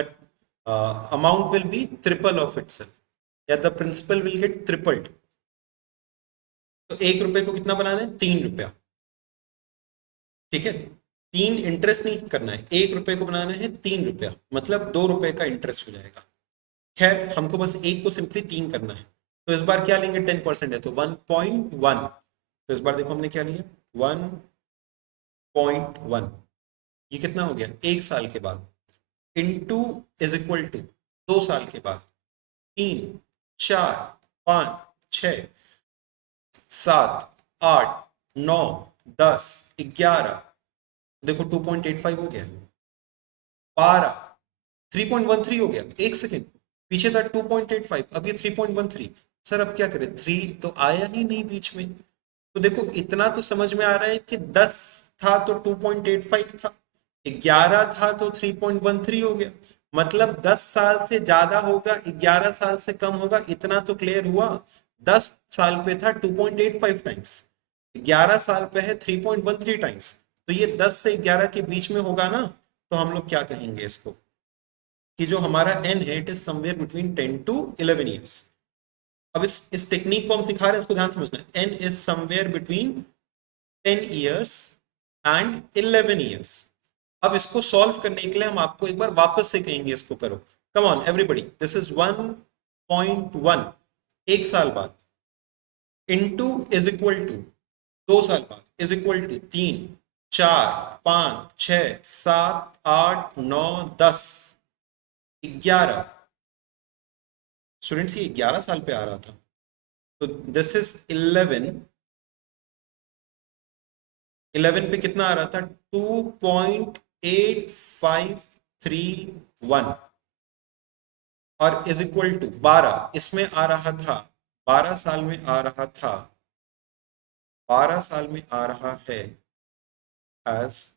amount will be triple of itself, या the principal will get tripled. तो 1 रुपए को कितना बनाना है, 3 रुपया। ठीक है, तीन इंटरेस्ट नहीं करना है, 1 रुपए को बनाना है 3 रुपया, मतलब 2 रुपए का इंटरेस्ट हो जाएगा। खैर हमको बस एक को सिंपली 3 करना है, तो इस बार क्या लेंगे, 10% है तो 1.1। तो इस बार देखो हमने क्या लिया, 1.1। ये कितना हो गया 1 साल के बाद, इनटू इज इक्वल टू 2 साल के बाद, 3, 4, 5, 6, 7, 8, 9, 10, 11, देखो 2.85 हो गया, 12, 3.13 हो गया। एक सेकेंड, पीछे था 2.85, अब ये 3.13। सर अब क्या करें, 3 तो आया ही नहीं बीच में। तो देखो इतना तो समझ में आ रहा है कि 10 था तो 2.85 था, 11 था तो 3.13 हो गया, मतलब 10 साल से ज्यादा होगा 11 साल से कम होगा, इतना तो क्लियर हुआ। 10 साल पे था 2.85 टाइम्स, 11 साल पे है 3.13 टाइम्स, तो ये 10 से 11 के बीच में होगा ना। तो हम लोग क्या कहेंगे इसको कि जो हमारा n है it is somewhere between 10 to 11 years. अब इस टेक्निक को हम सिखा रहे हैं, इसको ध्यान समझना है। n is somewhere between 10 years and 11 years. अब इसको सॉल्व करने के लिए हम आपको एक बार वापस से कहेंगे इसको करो। Come on everybody, this is 1.1 1 साल बाद, इनटू इज इक्वल टू 2 साल बाद, इज इक्वल टू 3, 4, 5, 6, 7, 8, 9, 10, 11। स्टूडेंट्स ये 11 साल पे आ रहा था, तो दिस इज 11, 11 पे कितना आ रहा था 2.8531, और इज इक्वल टू 12 इसमें आ रहा था, 12 साल में आ रहा था, 12 साल में आ रहा है एज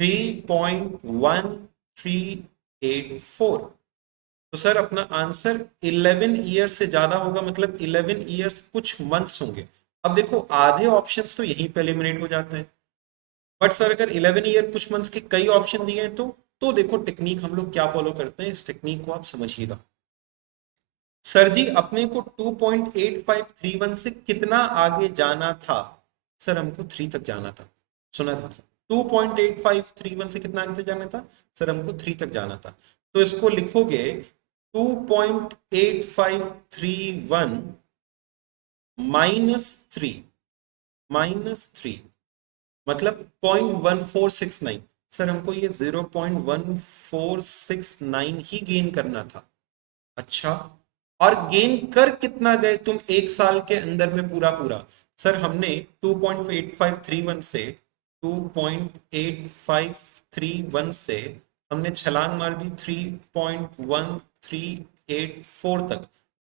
3.1384। तो सर अपना आंसर 11 ईयर से ज्यादा होगा, मतलब 11 ईयर्स कुछ मंथ्स होंगे। अब देखो आधे ऑप्शंस तो यहीं पे एलिमिनेट हो जाते हैं, बट सर अगर 11 ईयर कुछ मंथ्स के कई ऑप्शन दिए हैं तो देखो टेक्निक हम लोग क्या फॉलो करते हैं, इस टेक्निक को आप समझिएगा। सर जी अपने को 2.8531 से कितना आगे जाना था? सर हमको 3 तक जाना था। सुना था सर, 2.8531 से कितना आगे तक जाना था? सर हमको 3 तक जाना था। तो इसको लिखोगे 2.8531 -3, -3 मतलब 0.1469। सर हमको ये 0.1469 ही गेन करना था। अच्छा, और गेन कर कितना गए तुम 1 साल के अंदर में पूरा पूरा? सर हमने 2.8531 से 2.8531 से हमने छलांग मार दी 3.1384 तक,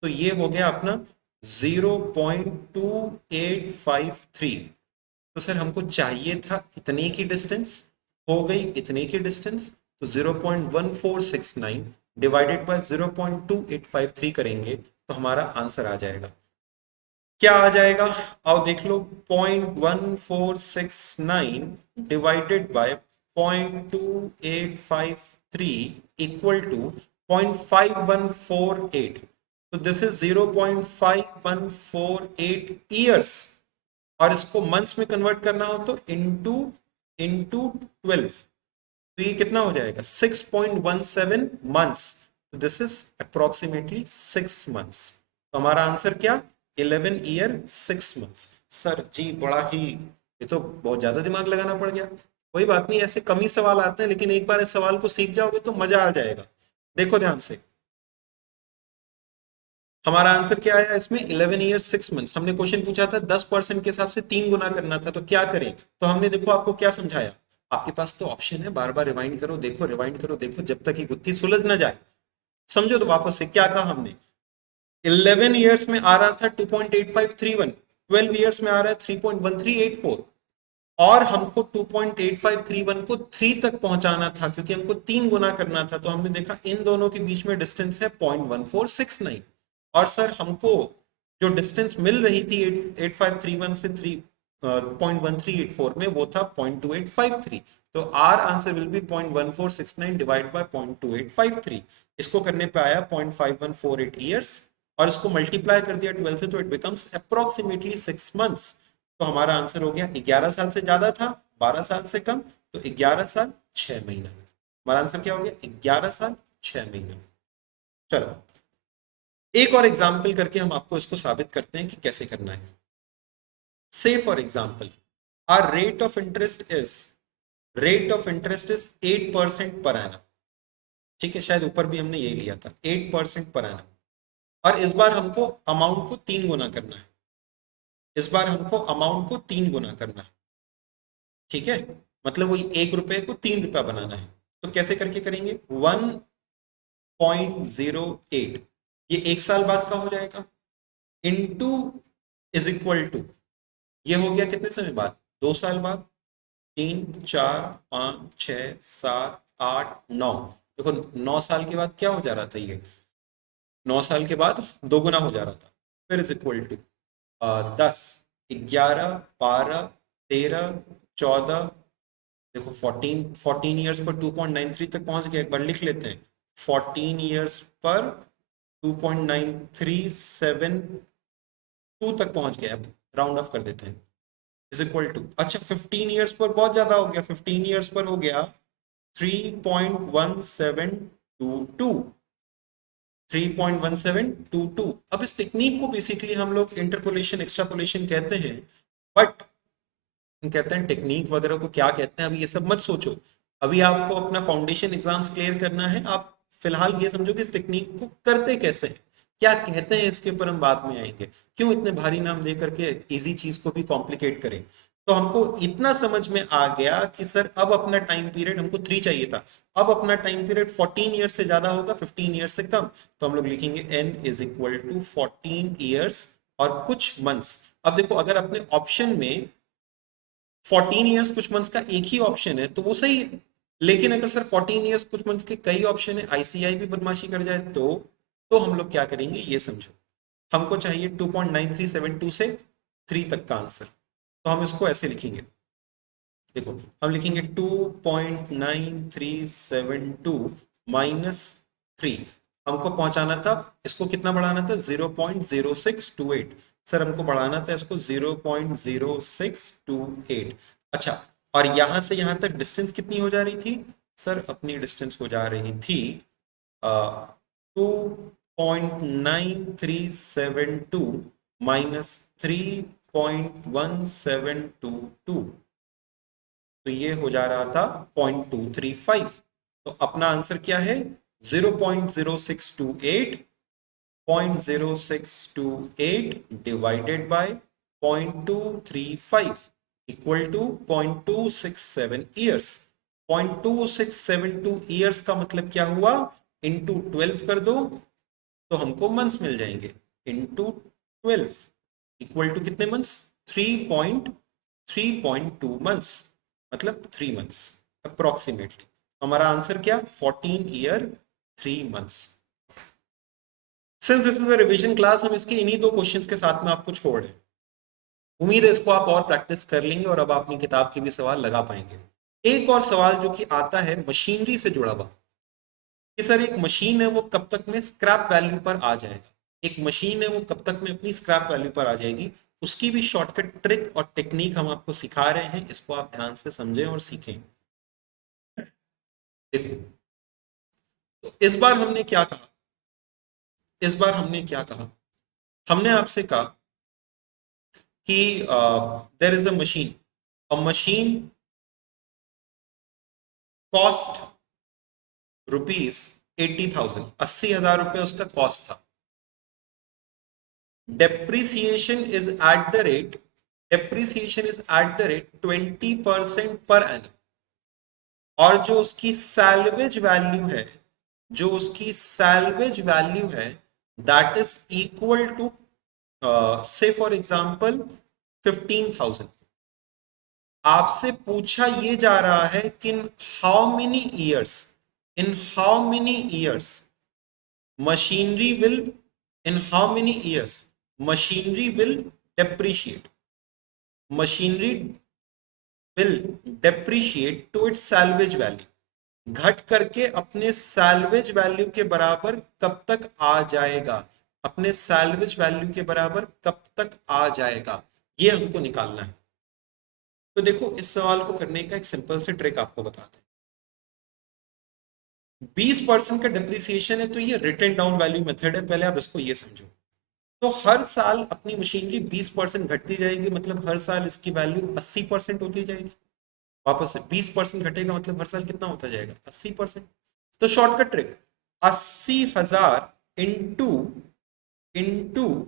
तो ये हो गया अपना 0.2853। तो सर हमको चाहिए था इतने की डिस्टेंस, हो गई इतने की डिस्टेंस, तो 0.1469 डिवाइडेड बाय 0.2853 करेंगे तो हमारा आंसर आ जाएगा। क्या आ जाएगा? आओ देख लो, 0.1469 डिवाइडेड बाय 0.2853 इक्वल टू 0.5148। तो दिस इज 0.5148 ईयर्स, और इसको मंथ्स में कन्वर्ट करना हो तो इनटू इनटू 12, तो ये कितना हो जाएगा 6.17 मंथ्स। तो दिस इज अप्रोक्सीमेटली 6 मंथ्स। तो हमारा आंसर क्या? 11 ईयर 6 मंथ्स। सर जी बड़ा ही, ये तो बहुत ज्यादा दिमाग लगाना पड़ गया। कोई बात नहीं, ऐसे कम ही सवाल आते हैं, लेकिन एक बार इस सवाल को सीख जाओगे तो मजा आ जाएगा। देखो ध्यान से, हमारा आंसर क्या आया इसमें 11 ईयर 6 मंथ्स। हमने क्वेश्चन पूछा था 10% के हिसाब से 3 गुना करना था, तो क्या करें? तो हमने देखो आपको क्या समझाया, आपके पास तो ऑप्शन है, बार बार रिवाइंड करो देखो, रिवाइंड करो देखो, जब तक ये गुत्थी सुलझ ना जाए। समझो तो वापस से क्या कहा हमने, 11 ईयर्स में आ रहा था 2.8531, 12 ईयर्स में आ रहा है 3.1384, और हमको 2.8531 को 3 तक पहुंचाना था क्योंकि हमको 3 गुना करना था। तो हमने देखा इन दोनों के बीच में डिस्टेंस है 0.1469, और सर हमको जो डिस्टेंस मिल रही थी 8531 से 3.1384 में, वो था 0.2853। तो our answer will be 0.1469 divide by 0.2853। इसको करने पे आया 0.5148 ईयर्स, और इसको मल्टीप्लाई कर दिया 12 से, तो इट बिकम्स अप्रोक्सीमेटली 6 मंथ्स। तो हमारा आंसर हो गया 11 साल से ज्यादा था, 12 साल से कम, तो 11 साल 6 महीना। हमारा आंसर क्या हो गया? 11 साल 6 महीना। चलो एक और एग्जाम्पल करके हम आपको इसको साबित करते हैं कि कैसे करना है। से for example, hour rate of interest is rate of interest is 8% per annum. ठीक है, शायद ऊपर भी हमने ये लिया था 8% पर एनम। और इस बार हमको अमाउंट को 3 गुना करना है। इस बार हमको अमाउंट को 3 गुना करना है। ठीक है, मतलब वही 1 रुपए को 3 रुपया बनाना है। तो कैसे करके करेंगे? 1.08 ये 1 साल बाद का हो जाएगा, इंटू इज इक्वल टू, ये हो गया कितने समय बाद? 2 साल बाद। 3, 4, 5, 6, 7, 8, 9। देखो 9 साल के बाद क्या हो जा रहा था? ये 9 साल के बाद 2 गुना हो जा रहा था। फिर इज इक्वल टू 10, 11, 12, 13, 14। देखो 14 ईयर्स पर 2.93 तक पहुंच गए। एक बार लिख लेते हैं, 14 ईयर्स पर 2.9372 तक पहुंच गए। अब राउंड ऑफ कर देते हैं, इज इक्वल टू, अच्छा 15 ईयर्स पर बहुत ज्यादा हो गया, 15 ईयर्स पर हो गया 3.1722। 3.1722। अब इस टेक्निक को बेसिकली हम लोग इंटरपोलेशन एक्सट्रापोलेशन कहते हैं। बट कहते हैं टेक्निक वगैरह को क्या कहते हैं अभी ये सब मत सोचो। अभी आपको अपना फाउंडेशन एग्जाम्स क्लियर करना है। आप फिलहाल ये समझो कि इस टेक्निक को करते कैसे हैं, क्या कहते हैं, इसके ऊपर हम बाद में आएंगे। क्यों इतने भारी नाम दे करके इजी चीज को भी कॉम्प्लिकेट करें। तो हमको इतना समझ में आ गया कि सर अब अपना टाइम पीरियड, हमको 3 चाहिए था, अब अपना टाइम पीरियड 14 ईयर्स से ज्यादा होगा, 15 ईयर्स से कम। तो हम लोग लिखेंगे n is equal to 14 years और कुछ मंथ्स। अब देखो अगर अपने ऑप्शन में 14 ईयर्स कुछ मंथ्स का एक ही ऑप्शन है तो वो सही है। लेकिन अगर सर 14 ईयर्स कुछ मंथ्स के कई ऑप्शन है, आईसीआई भी बदमाशी कर जाए तो हम लोग क्या करेंगे ये समझो। हमको चाहिए 2.9372 से 3 तक का आंसर। तो हम इसको ऐसे लिखेंगे, देखो हम लिखेंगे 2.9372 -3। हमको पहुंचाना था, इसको कितना बढ़ाना था? 0.0628। सर हमको बढ़ाना था इसको 0.0628। अच्छा, और यहां से यहां तक डिस्टेंस कितनी हो जा रही थी? सर अपनी डिस्टेंस हो जा रही थी 2.9372 -3.1722। तो ये हो जा रहा था 0.235। तो अपना आंसर क्या है? 0.0628। 0.0628 divided by 0.235 equal to 0.267 years. 0.2672 years का मतलब क्या हुआ? इंटू 12 कर दो तो हमको मंथ्स मिल जाएंगे। इंटू 12 इक्वल टू कितने मंथ्स? 3.2 मंथ्स, मतलब 3 मंथ्स अप्रोक्सीमेटली। हमारा आंसर क्या? 14 year 3 months. Since this is a revision class, हम इसके इन्हीं 2 क्वेश्चंस के साथ में आपको छोड़ रहे हैं। उम्मीद है इसको आप और प्रैक्टिस कर लेंगे और अब आप अपनी किताब के भी सवाल लगा पाएंगे। एक और सवाल जो कि आता है मशीनरी से जुड़ा हुआ कि सर एक मशीन है वो कब तक में स्क्रैप वैल्यू पर आ जाएगा। एक मशीन है वो कब तक में अपनी स्क्रैप वैल्यू पर आ जाएगी, उसकी भी शॉर्टकट ट्रिक और टेक्निक हम आपको सिखा रहे हैं। इसको आप ध्यान से समझें और सीखें। देखो, तो इस बार हमने क्या कहा? इस बार हमने क्या कहा? हमने आपसे कहा कि there is a machine, a machine cost ₹80,000, 80,000 रुपये उसका कॉस्ट था। Depreciation is at the rate, depreciation is at the rate 20% per annum. और जो उसकी सैल्वेज वैल्यू है, जो उसकी सैल्वेज वैल्यू है, that is equal to say for example 15,000। आपसे पूछा ये जा रहा है कि how many years, in how many years machinery will, in how many years machinery will depreciate, machinery will depreciate to its salvage value, घट करके अपने सैल्वेज वैल्यू के बराबर कब तक आ जाएगा, अपने सैल्वेज वैल्यू के बराबर कब तक आ जाएगा, ये हमको निकालना है। तो देखो इस सवाल को करने का एक सिंपल से ट्रिक आपको बताते हैं। 20% का डिप्रिसिएशन है तो ये रिटन डाउन वैल्यू मेथड है, पहले आप इसको ये समझो। तो हर साल अपनी मशीनरी 20% घटती जाएगी, मतलब हर साल इसकी वैल्यू 80% होती जाएगी। वापस से 20% घटेगा, मतलब हर साल कितना होता जाएगा? 80%। तो शॉर्टकट ट्रिक, 80,000 इंटू इंटू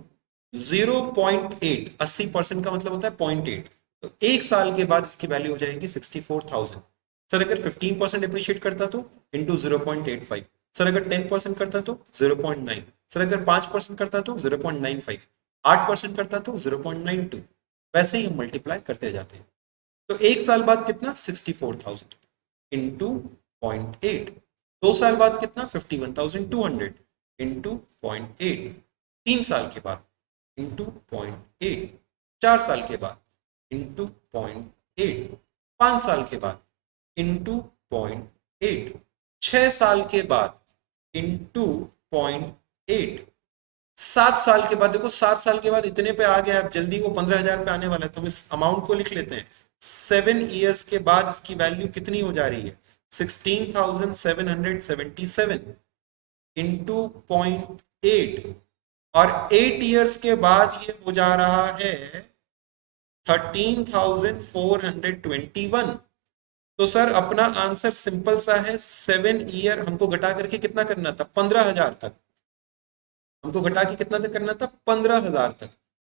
0.8, 80% का मतलब होता है 0.8, तो एक साल के बाद इसकी वैल्यू हो जाएगी 64,000। सर अगर 15% डिप्रिशिएट करता तो इंटू 0.85, सर अगर 10% करता तो 0.9, सर अगर 5% करता तो 0.95, 8% करता तो 0.92, वैसे ही हम मल्टीप्लाई करते जाते हैं। तो एक साल बाद कितना? 64,000 इंटू 0.8, 2 साल बाद कितना? 51,200 इंटू 0.8, 3 साल के बाद इंटू 0.8, 4 साल के बाद इंटू 0.8, 5 साल के बाद इंटू 0.8, 6 साल के बाद इंटू 0.8, 7 साल के बाद, देखो 7 साल के बाद इतने पे आ गया, अब जल्दी वो 15,000 पे आने वाला है, तो हम इस अमाउंट को लिख लेते हैं। 7 ईयर्स के बाद इसकी वैल्यू कितनी हो जा रही है? 16,777 इंटू 0.8, और 8 ईयर्स के बाद ये हो जा रहा है 13,421। तो सर अपना आंसर सिंपल सा है, 7 ईयर हमको घटा करके कितना करना था? 15,000 तक। हमको घटा के कितना तक करना था? 15,000 तक।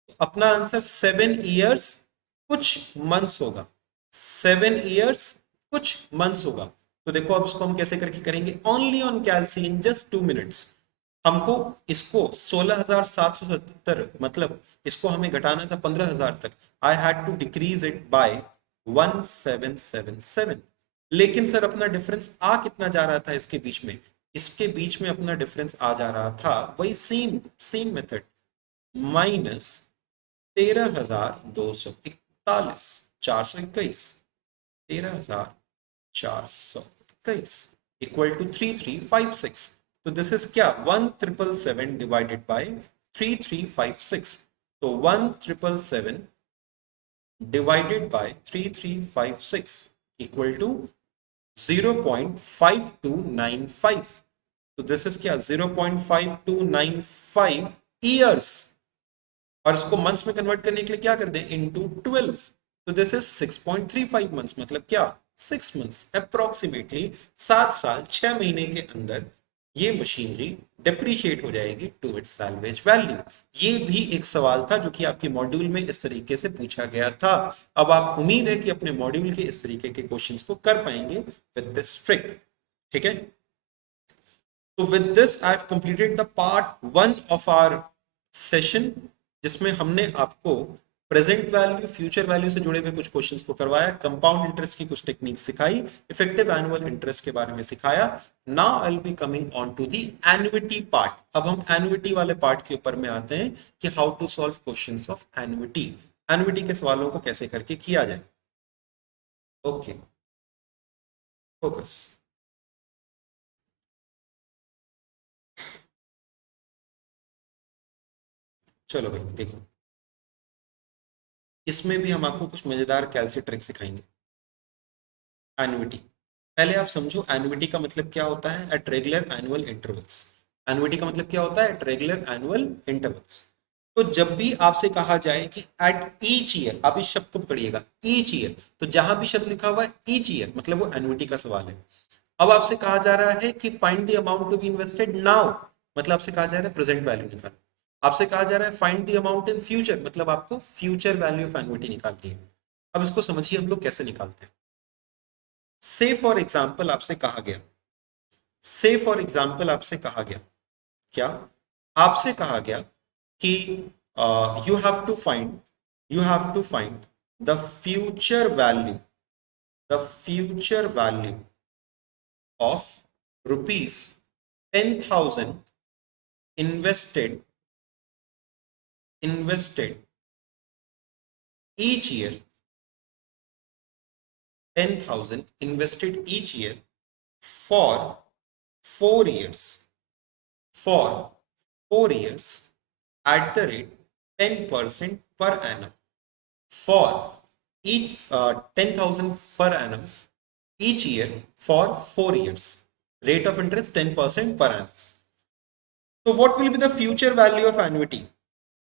तो अपना आंसर 7 ईयर्स कुछ मंथ्स होगा, 7 ईयर्स कुछ मंथ्स होगा। तो देखो अब इसको हम कैसे करके करेंगे, only on calci in just 2 minutes. हमको इसको 16,770, मतलब इसको हमें घटाना था 15,000 तक। I had to decrease it by 1777। लेकिन सर अपना डिफरेंस आ कितना जा रहा था इसके बीच में? इसके बीच में अपना डिफरेंस आ जा रहा था वही same same method, minus 13,241, 421, 13,421 equal to 3356। तो दिस इज क्या? 1,777 डिवाइडेड बाय 3356। तो 1,777 divided by 3356 equal to 0.5295। तो दिस इज क्या? 0.5295 ईयर्स, और इसको मंथ्स में कन्वर्ट करने के लिए क्या कर दें? इनटू 12। तो दिस इज 6.35 मंथ्स, मतलब क्या? 6 मंथ्स अप्रोक्सीमेटली, 7 साल 6 महीने के अंदर ये मशीनरी डेप्रिशिएट हो जाएगी टू इट्स सैल्वेज वैल्यू। ये भी एक सवाल था जो कि आपके मॉड्यूल में इस तरीके से पूछा गया था। अब आप उम्मीद है कि अपने मॉड्यूल के इस तरीके के क्वेश्चंस को कर पाएंगे विद दिस ट्रिक। ठीक है, तो with this I have completed the part 1 of our session, जिसमें हमने आपको प्रेजेंट वैल्यू फ्यूचर वैल्यू से जुड़े हुए कुछ क्वेश्चंस को करवाया, कंपाउंड इंटरेस्ट की कुछ टेक्निक सिखाई, इफेक्टिव एनुअल इंटरेस्ट के बारे में सिखाया। Now I will be coming on to the annuity part. अब हम एन्युइटी वाले पार्ट के ऊपर में आते हैं कि how to solve questions of annuity, annuity के सवालों को कैसे करके किया जाए। Okay, focus. चलो भाई देखो, इसमें भी हम आपको कुछ मजेदार कैलसी ट्रिक सिखाएंगे। एन्युइटी, पहले आप समझो एन्युइटी का मतलब क्या होता है at regular annual intervals. Annuity का मतलब क्या होता है एट रेगुलर एनुअल इंटरवल्स। तो जब भी आपसे कहा जाए कि एट ईच ईयर, आप इस शब्द को पकड़िएगा, ईच ईयर, तो जहां भी शब्द लिखा हुआ है ईच ईयर मतलब वो एन्युइटी का सवाल है। अब आपसे कहा जा रहा है कि find the amount to be invested now, मतलब आपसे कहा जा रहा है प्रेजेंट वैल्यू निकालो। आपसे कहा जा रहा है find the amount in future, मतलब आपको फ्यूचर वैल्यू ऑफ एन्युइटी निकालनी है। अब इसको समझिए हम लोग कैसे निकालते हैं। से फॉर एग्जाम्पल आपसे कहा गया, से फॉर एग्जाम्पल आपसे कहा गया क्या? आपसे कहा गया कि you have to find, you have to find the future value, the future value of ₹10,000 invested, invested each year, 10,000 invested each year for 4 years, for 4 years at the rate 10% per annum, for each 10,000 per annum each year for 4 years, rate of interest 10% per annum. So what will be the future value of annuity?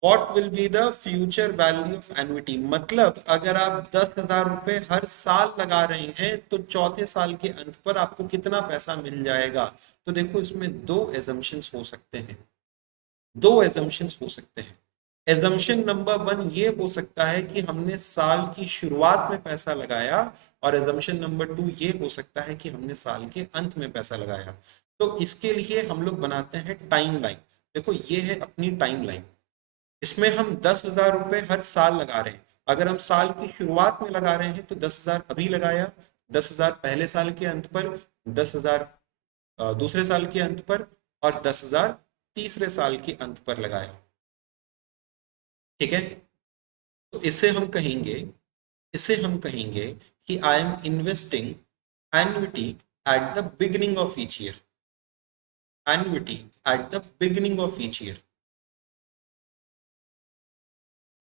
What will be the future value of annuity, मतलब अगर आप 10,000 रुपए हर साल लगा रहे हैं तो चौथे साल के अंत पर आपको कितना पैसा मिल जाएगा। तो देखो इसमें दो एजम्पशंस हो सकते हैं, दो एजम्पशंस हो सकते हैं। एजम्पशन नंबर वन ये हो सकता है कि हमने साल की शुरुआत में पैसा लगाया, और एजम्पशन नंबर टू ये हो सकता है कि हमने साल के अंत में पैसा लगाया। तो इसके लिए हम लोग बनाते हैं टाइम लाइन। देखो ये है अपनी टाइम लाइन, इसमें हम 10,000 रुपए हर साल लगा रहे हैं। अगर हम साल की शुरुआत में लगा रहे हैं तो 10,000 अभी लगाया, 10,000 पहले साल के अंत पर, 10,000 दूसरे साल के अंत पर, और 10,000 तीसरे साल के अंत पर लगाया। ठीक है, तो इसे हम कहेंगे कि I am investing annuity eight the beginning of each year, annuity eight the beginning of each year,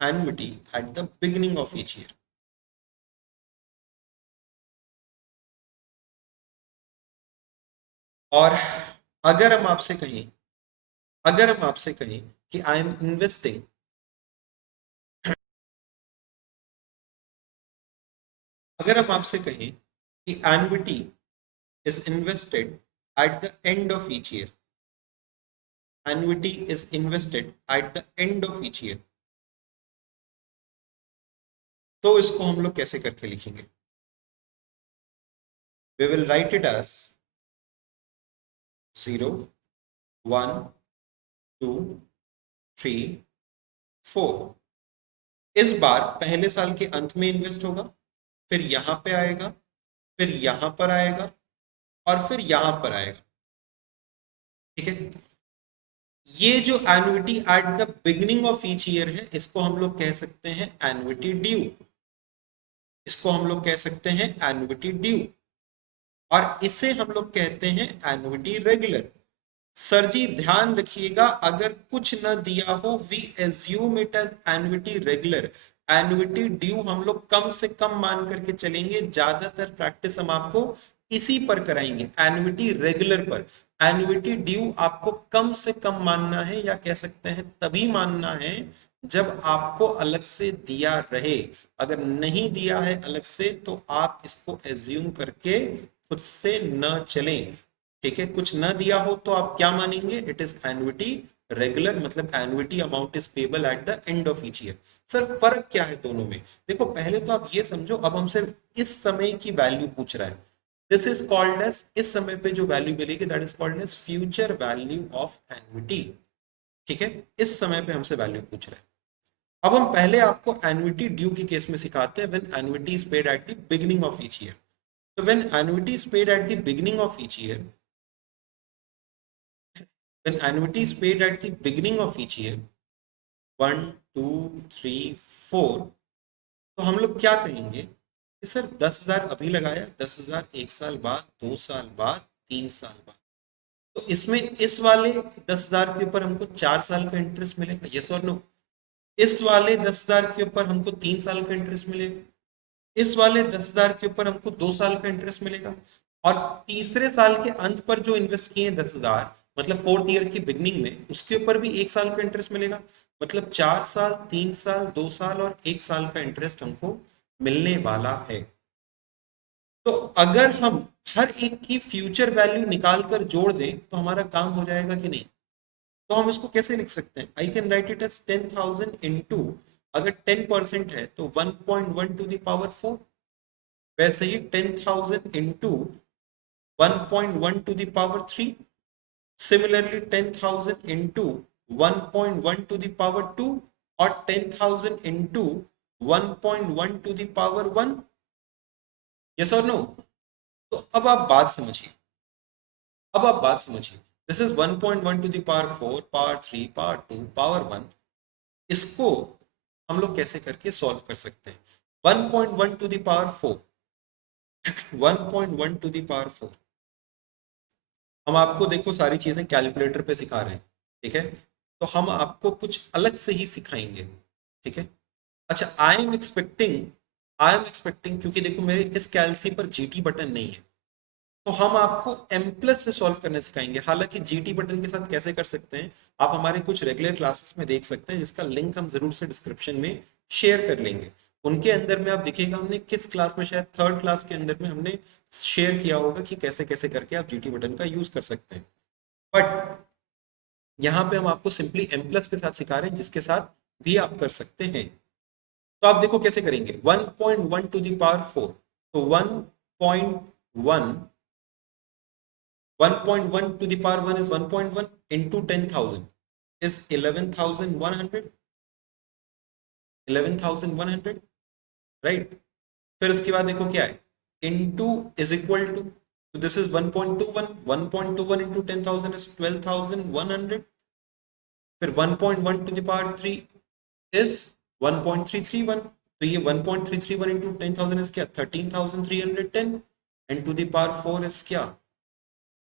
annuity eight the beginning of each year. और अगर हम आपसे कहें अगर हम आपसे कहें कि आई एम इन्वेस्टिंग, अगर हम आपसे कहें कि annuity is invested at the end of each year, annuity is invested at the end of each year, तो इसको हम लोग कैसे करके लिखेंगे? We will write it as 0, 1, 2, 3, 4। इस बार पहले साल के अंत में इन्वेस्ट होगा, फिर यहां पे आएगा, फिर यहां पर आएगा, और फिर यहां पर आएगा। ठीक है, ये जो annuity eight the beginning of each year है, इसको हम लोग कह सकते हैं एन्युटी ड्यू, इसको हम लोग कह सकते हैं एन्युटी ड्यू, और इसे हम लोग कहते हैं एन्युटी रेगुलर। सर जी ध्यान रखिएगा, अगर कुछ न दिया हो we assume it as annuity regular, annuity due हम लोग कम से कम मान करके चलेंगे। ज्यादातर प्रैक्टिस हम आपको इसी पर कराएंगे, एन्युटी रेगुलर पर। एन्युटी ड्यू आपको कम से कम मानना है, या कह सकते हैं तभी मानना है जब आपको अलग से दिया रहे। अगर नहीं दिया है अलग से तो आप इसको एज्यूम करके खुद से न चलें। ठीक है, कुछ न दिया हो तो आप क्या मानेंगे? इट इज एन्युटी रेगुलर, मतलब annuity amount is payable eight the end of each year. Sir फर्क क्या है दोनों में? देखो पहले तो आप ये समझो, अब हमसे इस समय की वैल्यू पूछ रहा है। दिस इज कॉल्ड एज, इस समय पे जो वैल्यू मिलेगी that is called as future value of annuity. ठीक है, इस समय पे हमसे वैल्यू पूछ रहा है। अब हम पहले आपको एन्युटी ड्यू के केस में सिखाते हैं, when annuity is paid at the beginning of each year. तो when annuity is paid at the beginning of each year, when annuity is paid at the beginning of each year, 1, 2, 3, 4, तो हम लोग क्या कहेंगे कि सर 10,000 अभी लगाया, 10,000 एक साल बाद, 2 साल बाद, 3 साल बाद, तो इसमें इस वाले 10,000 के ऊपर हमको 4 साल का इंटरेस्ट मिलेगा, यस और नो? इस वाले 10,000 के ऊपर हमको 3 साल का इंटरेस्ट मिलेगा, इस वाले 10,000 के ऊपर हमको 2 साल का इंटरेस्ट मिलेगा, और तीसरे साल के अंत पर जो इन्वेस्ट किए 10,000, मतलब फोर्थ ईयर की बिगनिंग में, उसके ऊपर भी 1 साल का इंटरेस्ट मिलेगा। मतलब 4 साल, 3 साल, 2 साल और 1 साल का इंटरेस्ट हमको मिलने वाला है। तो अगर हम हर एक की फ्यूचर वैल्यू निकाल कर जोड़ दें तो हमारा काम हो जाएगा कि नहीं? तो हम इसको कैसे लिख सकते हैं? I can write it as 10,000 into, अगर 10% है तो 1.1 टू द पावर 4, वैसे ही 10,000 into 1.1 to the power 3, similarly 10,000 into 1.1 to the power 2, और 10,000 into 1.1 to the power 1। Yes और नो? तो अब आप बात समझिए, this is 1.1 to the power 4, power 3, power 2, power 1। इसको हम लोग कैसे करके सॉल्व कर सकते हैं? 1.1 to the power 4, 1.1 to the power 4, हम आपको देखो सारी चीजें कैलकुलेटर पे सिखा रहे हैं। ठीक है, तो हम आपको कुछ अलग से ही सिखाएंगे। ठीक है, अच्छा आई एम एक्सपेक्टिंग, क्योंकि देखो मेरे इस कैलसी पर जीटी बटन नहीं है, तो हम आपको एम प्लस से सॉल्व करने सिखाएंगे। हालांकि जीटी बटन के साथ कैसे कर सकते हैं आप हमारे कुछ रेगुलर क्लासेस में देख सकते हैं, जिसका लिंक हम जरूर से डिस्क्रिप्शन में शेयर कर लेंगे। उनके अंदर में आप दिखेगा हमने किस क्लास में, शायद थर्ड क्लास के अंदर में हमने शेयर किया होगा कि कैसे कैसे करके आप जीटी बटन का यूज कर सकते हैं। बट यहाँ पे हम आपको सिंपली एम प्लस के साथ सिखा रहे हैं, जिसके साथ भी आप कर सकते हैं। तो आप देखो कैसे करेंगे, 1.1 टू द पावर 4, तो 1.1 1.1 to the power 1 is 1.1 into 10,000 is 11,100, 11,100, right. फिर उसके बाद देखो क्या है, into is equal to, so this is 1.21, 1.21 into 10,000 is 12,100, फिर 1.1 to the power 3 is 1.331, तो ये 1.331 into 10,000 is क्या, 13,310, and to the power 4 is क्या,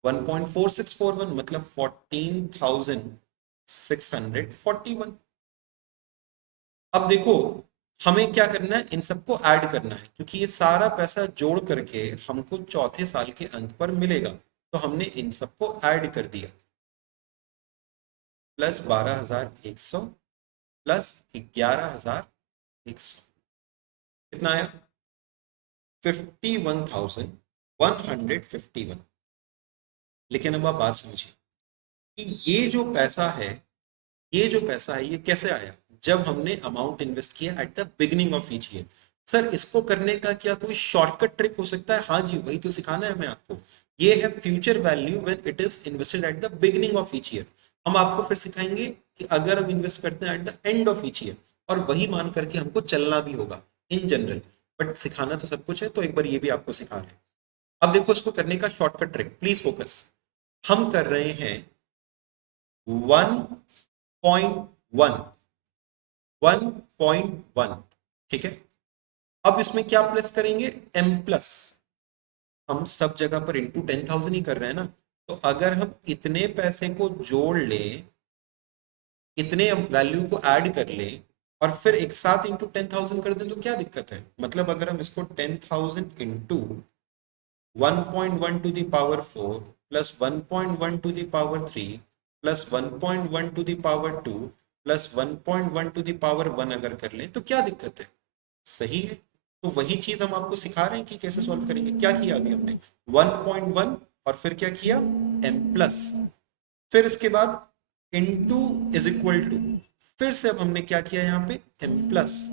1.4641, मतलब 14,641। अब देखो हमें क्या करना है, इन सबको ऐड करना है, क्योंकि ये सारा पैसा जोड़ करके हमको चौथे साल के अंत पर मिलेगा। तो हमने इन सबको ऐड कर दिया, प्लस 12,100 प्लस 11,100 कितना आया, 51,151। लेकिन अब आप बात समझिए कि ये कैसे आया, जब हमने अमाउंट इन्वेस्ट किया eight the beginning of each year. Sir इसको करने का क्या कोई शॉर्टकट ट्रिक हो सकता है? हाँ जी, वही तो सिखाना है हमें आपको। ये है future value when it is invested at the beginning of each year. हम आपको फिर सिखाएंगे कि अगर हम इन्वेस्ट करते हैं eight the end of each year, और वही मान करके हमको चलना भी होगा इन जनरल। बट सिखाना तो सब कुछ है, तो एक बार ये भी आपको सिखा रहे हैं। अब देखो इसको करने का शॉर्टकट ट्रिक, प्लीज फोकस। हम कर रहे हैं 1.1, 1.1, ठीक है। अब इसमें क्या प्लस करेंगे, एम प्लस। हम सब जगह पर इंटू 10,000 ही कर रहे हैं ना, तो अगर हम इतने पैसे को जोड़ लें, इतने वैल्यू को ऐड कर लें और फिर एक साथ इंटू 10,000 कर दें, तो क्या दिक्कत है? मतलब अगर हम इसको 10,000 into 1.1 to the power 4 plus 1.1 to the power 3 plus 1.1 to the power 2 plus 1.1 to the power 1 अगर कर लें तो क्या दिक्कत है? सही है। तो वही चीज हम आपको सिखा रहे हैं कि कैसे सॉल्व करेंगे। क्या किया अभी हमने, 1.1 और फिर क्या किया, m प्लस, फिर इसके बाद इनटू इज इक्वल टू, फिर से अब हमने क्या किया यहाँ पे, m प्लस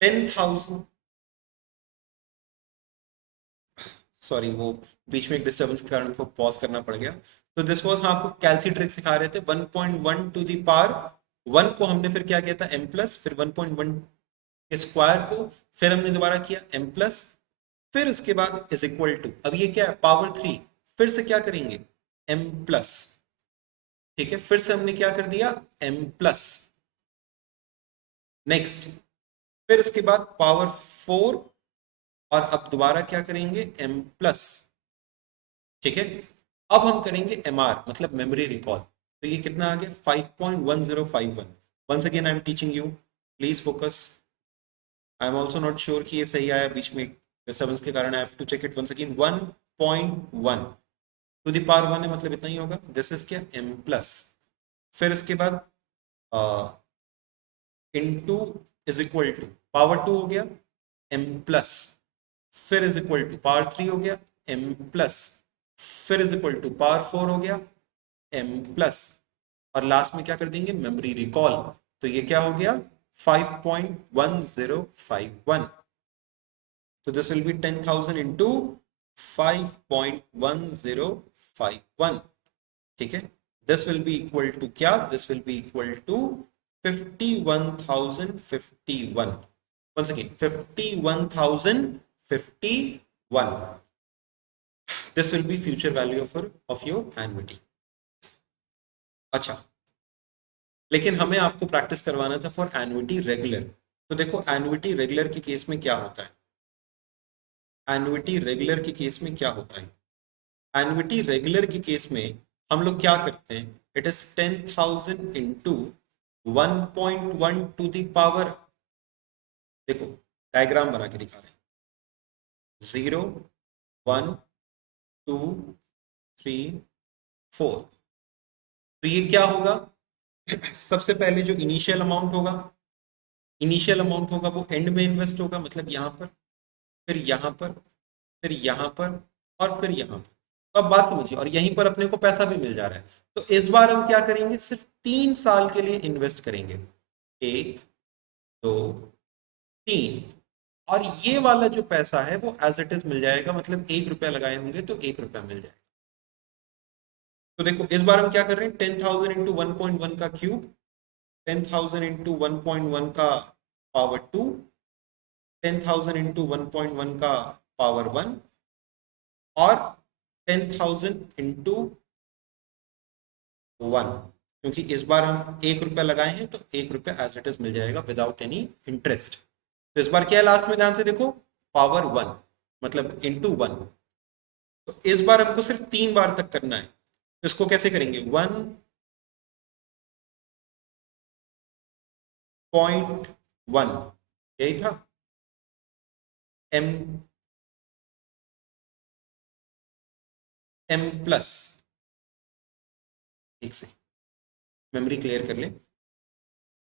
10,000, सॉरी वो बीच में एक डिस्टर्बेंस के कारण को पॉज करना पड़ गया। तो दिस वाज, हाँ आपको कैलसी ट्रिक सिखा रहे थे। 1.1 टू दी पावर 1 को हमने फिर क्या किया था, m प्लस, फिर 1.1 के स्क्वायर को फिर हमने दोबारा किया m प्लस, फिर उसके बाद इज इक्वल टू, अब ये क्या है, पावर 3, फिर से क्या करेंगे, m प्लस, ठीक है, फिर से हमने क्या कर दिया, m प्लस, नेक्स्ट, फिर इसके बाद पावर 4, और अब दोबारा क्या करेंगे, m प्लस, ठीक है। अब हम करेंगे एम आर, मतलब मेमोरी रिकॉल। तो ये कितना आ गया, 5.1051। Once again I am teaching you, please focus. I am also not sure कि ये सही आया, बीच में डिस्टर्बेंस के कारण I have to check it once again. 1.1 to the power 1 है, मतलब इतना ही होगा, दिस इज क्या, m प्लस, फिर इसके बाद into is equal to power 2 हो गया, m प्लस, फिर इज इक्वल टू पावर 3 हो गया, m प्लस, फिर इज इक्वल टू पावर 4 हो गया, m प्लस, और लास्ट में क्या कर देंगे, मेमोरी रिकॉल। तो ये क्या हो गया, 5.1051। तो दिस विल बी 10,000 इंटू 5.1051, ठीक है। This will be equal to क्या, this will be equal to 51,051। once again 51,051, this will be future value of your annuity। अच्छा, लेकिन हमें आपको प्रैक्टिस करवाना था फॉर एनुइटी रेगुलर। तो देखो एनुइटी रेगुलर के केस में क्या होता है, एनुइटी रेगुलर के केस में क्या होता है, एनुइटी रेगुलर के केस में हम लोग क्या करते हैं, it is 10,000 into 1.1 to the power, देखो डायग्राम बना के दिखा रहे हैं। 0 1 2 3 4। तो ये क्या होगा? सबसे पहले जो इनिशियल अमाउंट होगा वो एंड में इन्वेस्ट होगा, मतलब यहाँ पर, फिर यहाँ पर, फिर यहाँ पर, और फिर यहाँ पर। तो अब बात समझिए, और यहीं पर अपने को पैसा भी मिल जा रहा है। तो इस बार हम क्या करेंगे, सिर्फ 3 साल के लिए इन्वेस्ट करेंगे। 1 2 3। और ये वाला जो पैसा है वो एज इट इज मिल जाएगा, मतलब 1 रुपया लगाए होंगे तो 1 रुपया मिल जाएगा। तो देखो इस बार हम क्या कर रहे हैं, 10,000 इंटू 1.1 का क्यूब, 10,000 इंटू 1.1 का पावर 2, 10,000 इंटू 1.1 का पावर 1, और 10,000 इंटू 1, क्योंकि इस बार हम 1 रुपया लगाए हैं तो 1 रुपया एज इट इज मिल जाएगा विदाउट एनी इंटरेस्ट। तो इस बार क्या है लास्ट में, ध्यान से देखो, पावर 1, मतलब इंटू 1। तो इस बार हमको सिर्फ 3 बार तक करना है। तो इसको कैसे करेंगे, 1.1 यही था, एम प्लस, एक से मेमोरी क्लियर कर ले,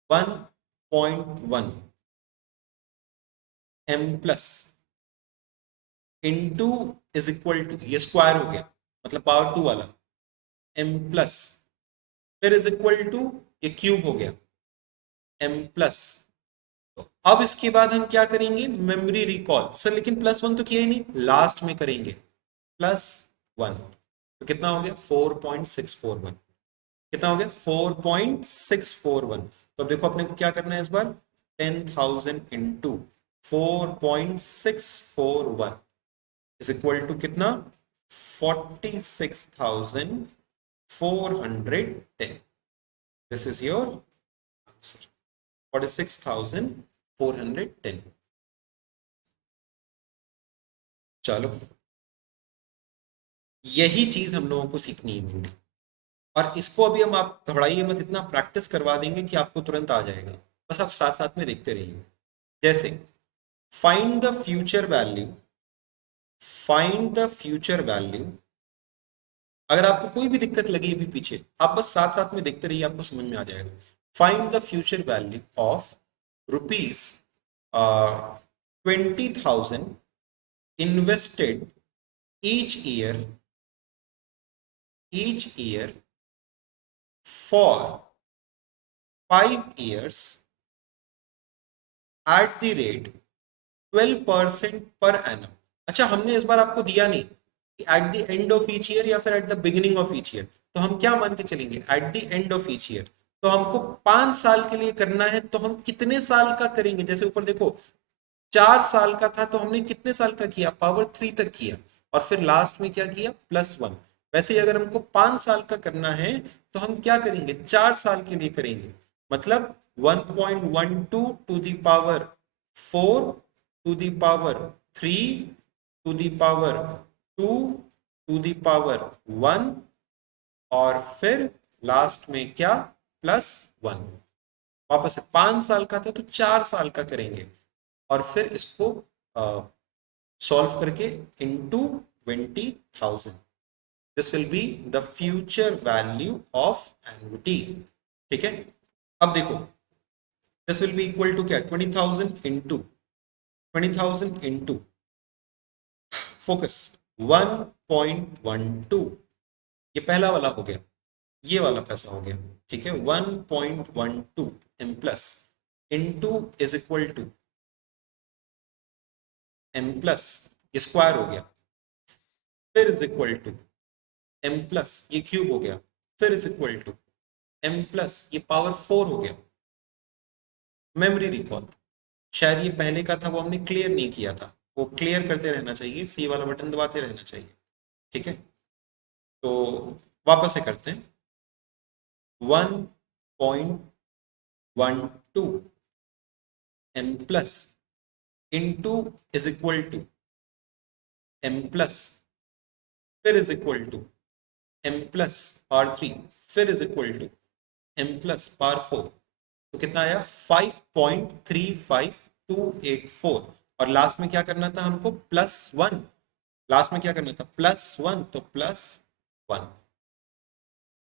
1.1 m plus into is equal to, ये स्क्वायर हो गया मतलब पावर 2 वाला, एम प्लस, फिर इज इक्वल टू, ये क्यूब हो गया, एम प्लस। तो अब इसके बाद हम क्या करेंगे, मेमोरी रिकॉल। सर लेकिन +1 तो किया ही नहीं, लास्ट में करेंगे +1। तो कितना हो गया, 4.641। कितना हो गया, 4.641। तो अब देखो अपने को क्या करना है इस बार, 10,000 इंटू 4.641 इज इक्वल टू कितना, 46,410। This is your answer, 46,410। चलो यही चीज हम लोगों को सीखनी है मेनली, और इसको अभी हम, आप घबराइए मत, इतना प्रैक्टिस करवा देंगे कि आपको तुरंत आ जाएगा। बस आप साथ साथ में देखते रहिए। जैसे find the future value, find the future value. अगर आपको कोई भी दिक्कत लगी अभी पीछे, आप बस साथ साथ में देखते रहिए, आपको समझ में आ जाएगा। Find the future value of rupees 20,000 invested each year for 5 years at the rate 12% per annum. अच्छा, हमने इस बार आपको दिया नहीं कि eight the end of each year या फिर eight the beginning of each year, तो हम क्या मान के चलेंगे, eight the end of each year. तो हमको 5 साल के लिए करना है, तो हम कितने साल का करेंगे, जैसे ऊपर देखो 4 साल का था तो हमने कितने साल का किया, पावर 3 तक किया, और फिर लास्ट में क्या किया, +1। वैसे ही अगर हमको 5 साल का करना है तो हम क्या करेंगे, 4 साल के लिए करेंगे, मतलब 1.12 to the power 4 to the power 3 to the power 2 to the power 1, और फिर लास्ट में क्या, +1। वापस से 5 साल का था तो 4 साल का करेंगे, और फिर इसको सॉल्व करके into 20,000। This will be the future value of annuity. ठीक है, अब देखो this will be equal to क्या, 20,000 इंटू 20,000 इंटू फोकस 1.12, ये पहला वाला हो गया, ये वाला पैसा हो गया। ठीक है, 1.12 M plus into is equal to M plus, ये स्क्वायर हो गया, फिर is equal to M plus, ये क्यूब हो गया, फिर is equal to M plus, ये पावर 4 हो गया। मेमोरी रिकॉल, शायद ये पहले का था वो हमने क्लियर नहीं किया था, वो क्लियर करते रहना चाहिए, सी वाला बटन दबाते रहना चाहिए। ठीक है, तो वापस से करते हैं, 1.12 M plus into is equal to M plus, फिर is equal to M plus power 3, फिर is equal to M plus power 4। तो कितना आया, 5.35284। और लास्ट में क्या करना था हमको, +1। लास्ट में क्या करना था, +1, तो +1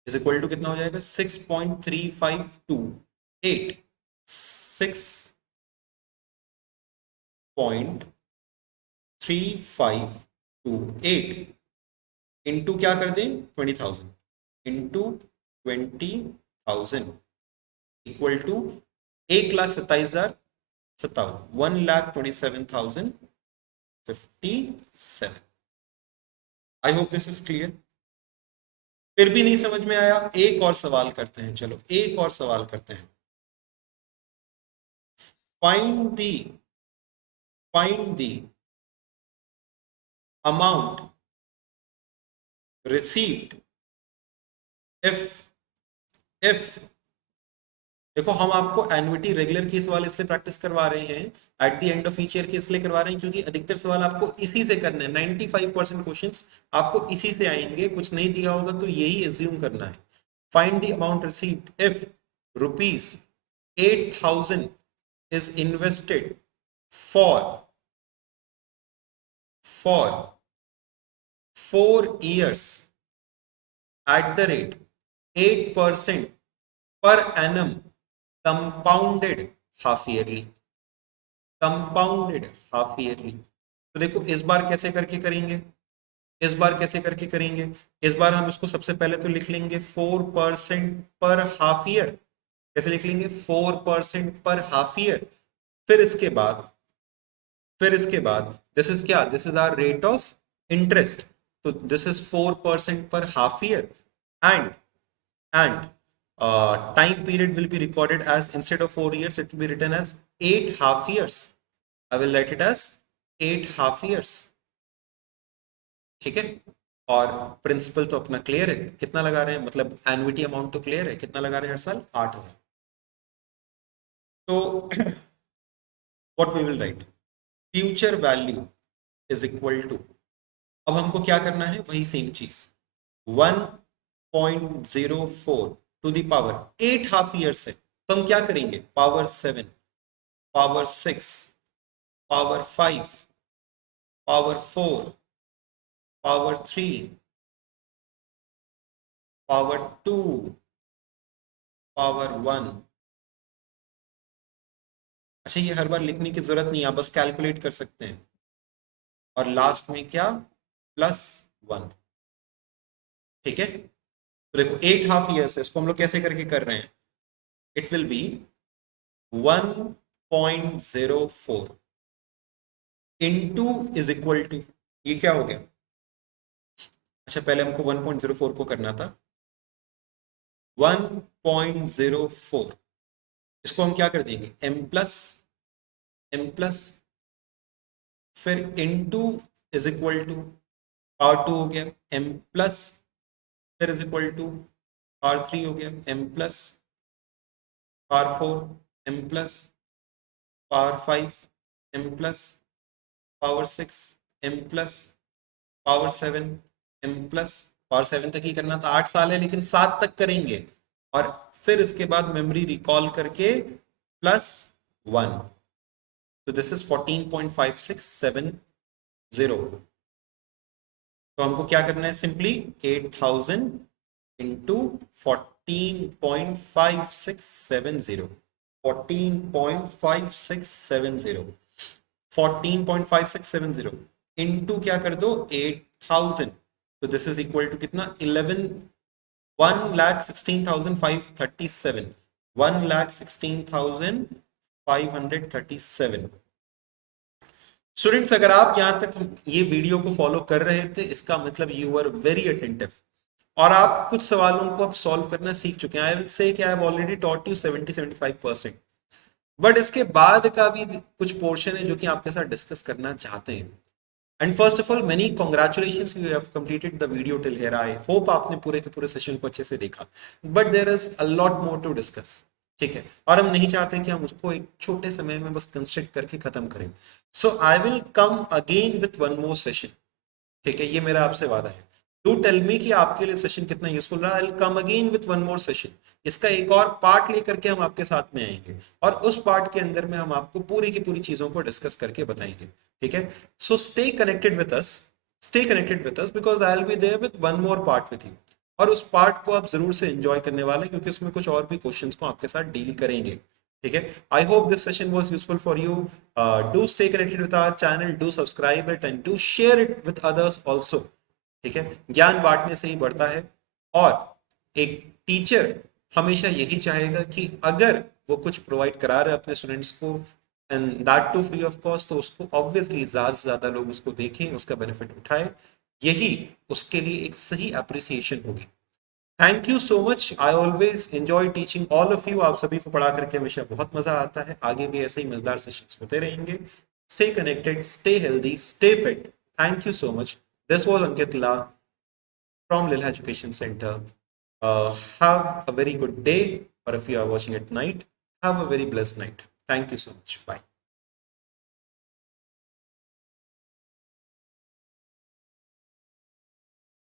इज इक्वल टू कितना हो जाएगा, 6.3528, 6.3528 इंटू क्या कर दें, 20,000, into 20,000 equal to 1,27,057, 1,27,057। I hope this is clear. फिर भी नहीं समझ में आया, एक और सवाल करते हैं, चलो एक और सवाल करते हैं। Find the amount received if देखो, हम आपको एन्युटी रेगुलर केस वाले इसलिए प्रैक्टिस करवा रहे हैं, eight the end of each year के इसलिए करवा रहे हैं क्योंकि अधिकतर सवाल आपको इसी से करने हैं। 95% क्वेश्चंस आपको इसी से आएंगे, कुछ नहीं दिया होगा तो यही एज्यूम करना है। Find the amount received if ₹8,000 is invested for 4 years at the rate 8% per annum compounded half yearly। तो देखो इस बार कैसे करके करेंगे, इस बार कैसे करके करेंगे, इस बार हम इसको सबसे पहले तो लिख लेंगे 4% पर हाफ ईयर। कैसे लिख लेंगे, 4% पर हाफ ईयर। फिर इसके बाद दिस इज क्या, this is hour rate of interest, तो दिस इज 4% पर half year. And time period will be recorded as, instead of 4 years it will be written as 8 half years। I will write it as 8 half years। ठीक है, और principal तो अपना clear है, कितना लगा रहे हैं, मतलब एनुइटी अमाउंट तो क्लियर है, कितना लगा रहे हैं हर साल, 8,000। तो what we will write, future value is equal to, अब हमको क्या करना है, वही सेम चीज, 1.04 to the power 8 half years है, तो हम क्या करेंगे, power 7, power 6, power 5, power 4, power 3, power 2, power 1। अच्छा, ये हर बार लिखने की जरूरत नहीं है, आप बस कैलकुलेट कर सकते हैं। और लास्ट में क्या, +1। ठीक है, तो देखो 8 हाफ ईयर्स है, इसको हम लोग कैसे करके कर रहे हैं, it will be 1.04 into is equal to, ये क्या हो गया, अच्छा पहले हमको 1.04 को करना था, 1.04 इसको हम क्या कर देंगे, m प्लस फिर into is equal to power 2 हो गया, m प्लस फिर इज इक्वल टू पावर 3 हो गया, m plus power 4, m plus power 5, m plus power 6, m plus power 7, m plus power 7 तक ही करना था, 8 साल है लेकिन 7 तक करेंगे, और फिर इसके बाद मेमोरी रिकॉल करके +1, तो दिस इज 14.5670। तो हमको क्या करना है, सिंपली 8,000 इंटू 14.5670, 14.5670, 14.5670 इंटू क्या कर दो 8,000, तो दिस इज इक्वल टू कितना, 1,16,537, 1,16,537। स्टूडेंट्स, अगर आप यहां तक ये वीडियो को फॉलो कर रहे थे, इसका मतलब यू आर वेरी अटेंटिव, और आप कुछ सवालों को अब सॉल्व करना सीख चुके हैं। आई विल से कि I have already taught you 70-75%, but इसके बाद का भी कुछ पोर्शन है जो कि आपके साथ डिस्कस करना चाहते हैं। And first of all many congratulations, you have completed the video till here. I hope आपने पूरे के पूरे सेशन को अच्छे से देखा, but there is a lot more to discuss. ठीक है, और हम नहीं चाहते कि हम उसको एक छोटे समय में बस कंस्ट्रक्ट करके खत्म करें। So I will come again with one more session. ठीक है, ये मेरा आपसे वादा है। डू टेल मी कि आपके लिए सेशन कितना यूजफुल रहा। आई will come again with one more session. इसका एक और पार्ट लेकर के हम आपके साथ में आएंगे और उस पार्ट के अंदर में हम आपको पूरी की पूरी चीजों को डिस्कस करके बताएंगे। ठीक है, so stay connected with us, stay connected with us because I will be there with one more part with you. और उस पार्ट को आप जरूर से एंजॉय करने वाले हैं क्योंकि उसमें कुछ और भी क्वेश्चंस को आपके साथ डील करेंगे। ठीक है, I hope this session was useful for you. Do stay connected with our channel, do subscribe it and do share it with others also. ठीक है, ज्ञान बांटने से ही बढ़ता है और एक टीचर हमेशा यही चाहेगा कि अगर वो कुछ प्रोवाइड करा रहे अपने स्टूडेंट्स को and that too free of cost, तो उसको ऑब्वियसली ज्यादा से ज्यादा लोग उसको देखें, उसका बेनिफिट उठाए, यही उसके लिए एक सही अप्रिसिएशन होगी। Thank you so much. I always enjoy teaching all of you. आप सभी को पढ़ा करके हमेशा बहुत मजा आता है। आगे भी ऐसे ही मजेदार सेशंस होते रहेंगे। Stay connected, stay healthy, stay fit. Thank you so much. This was Ankit La from Lilha Education Center. Have a very good day, or if you are watching at night, have a very blessed night. Thank you so much. Bye.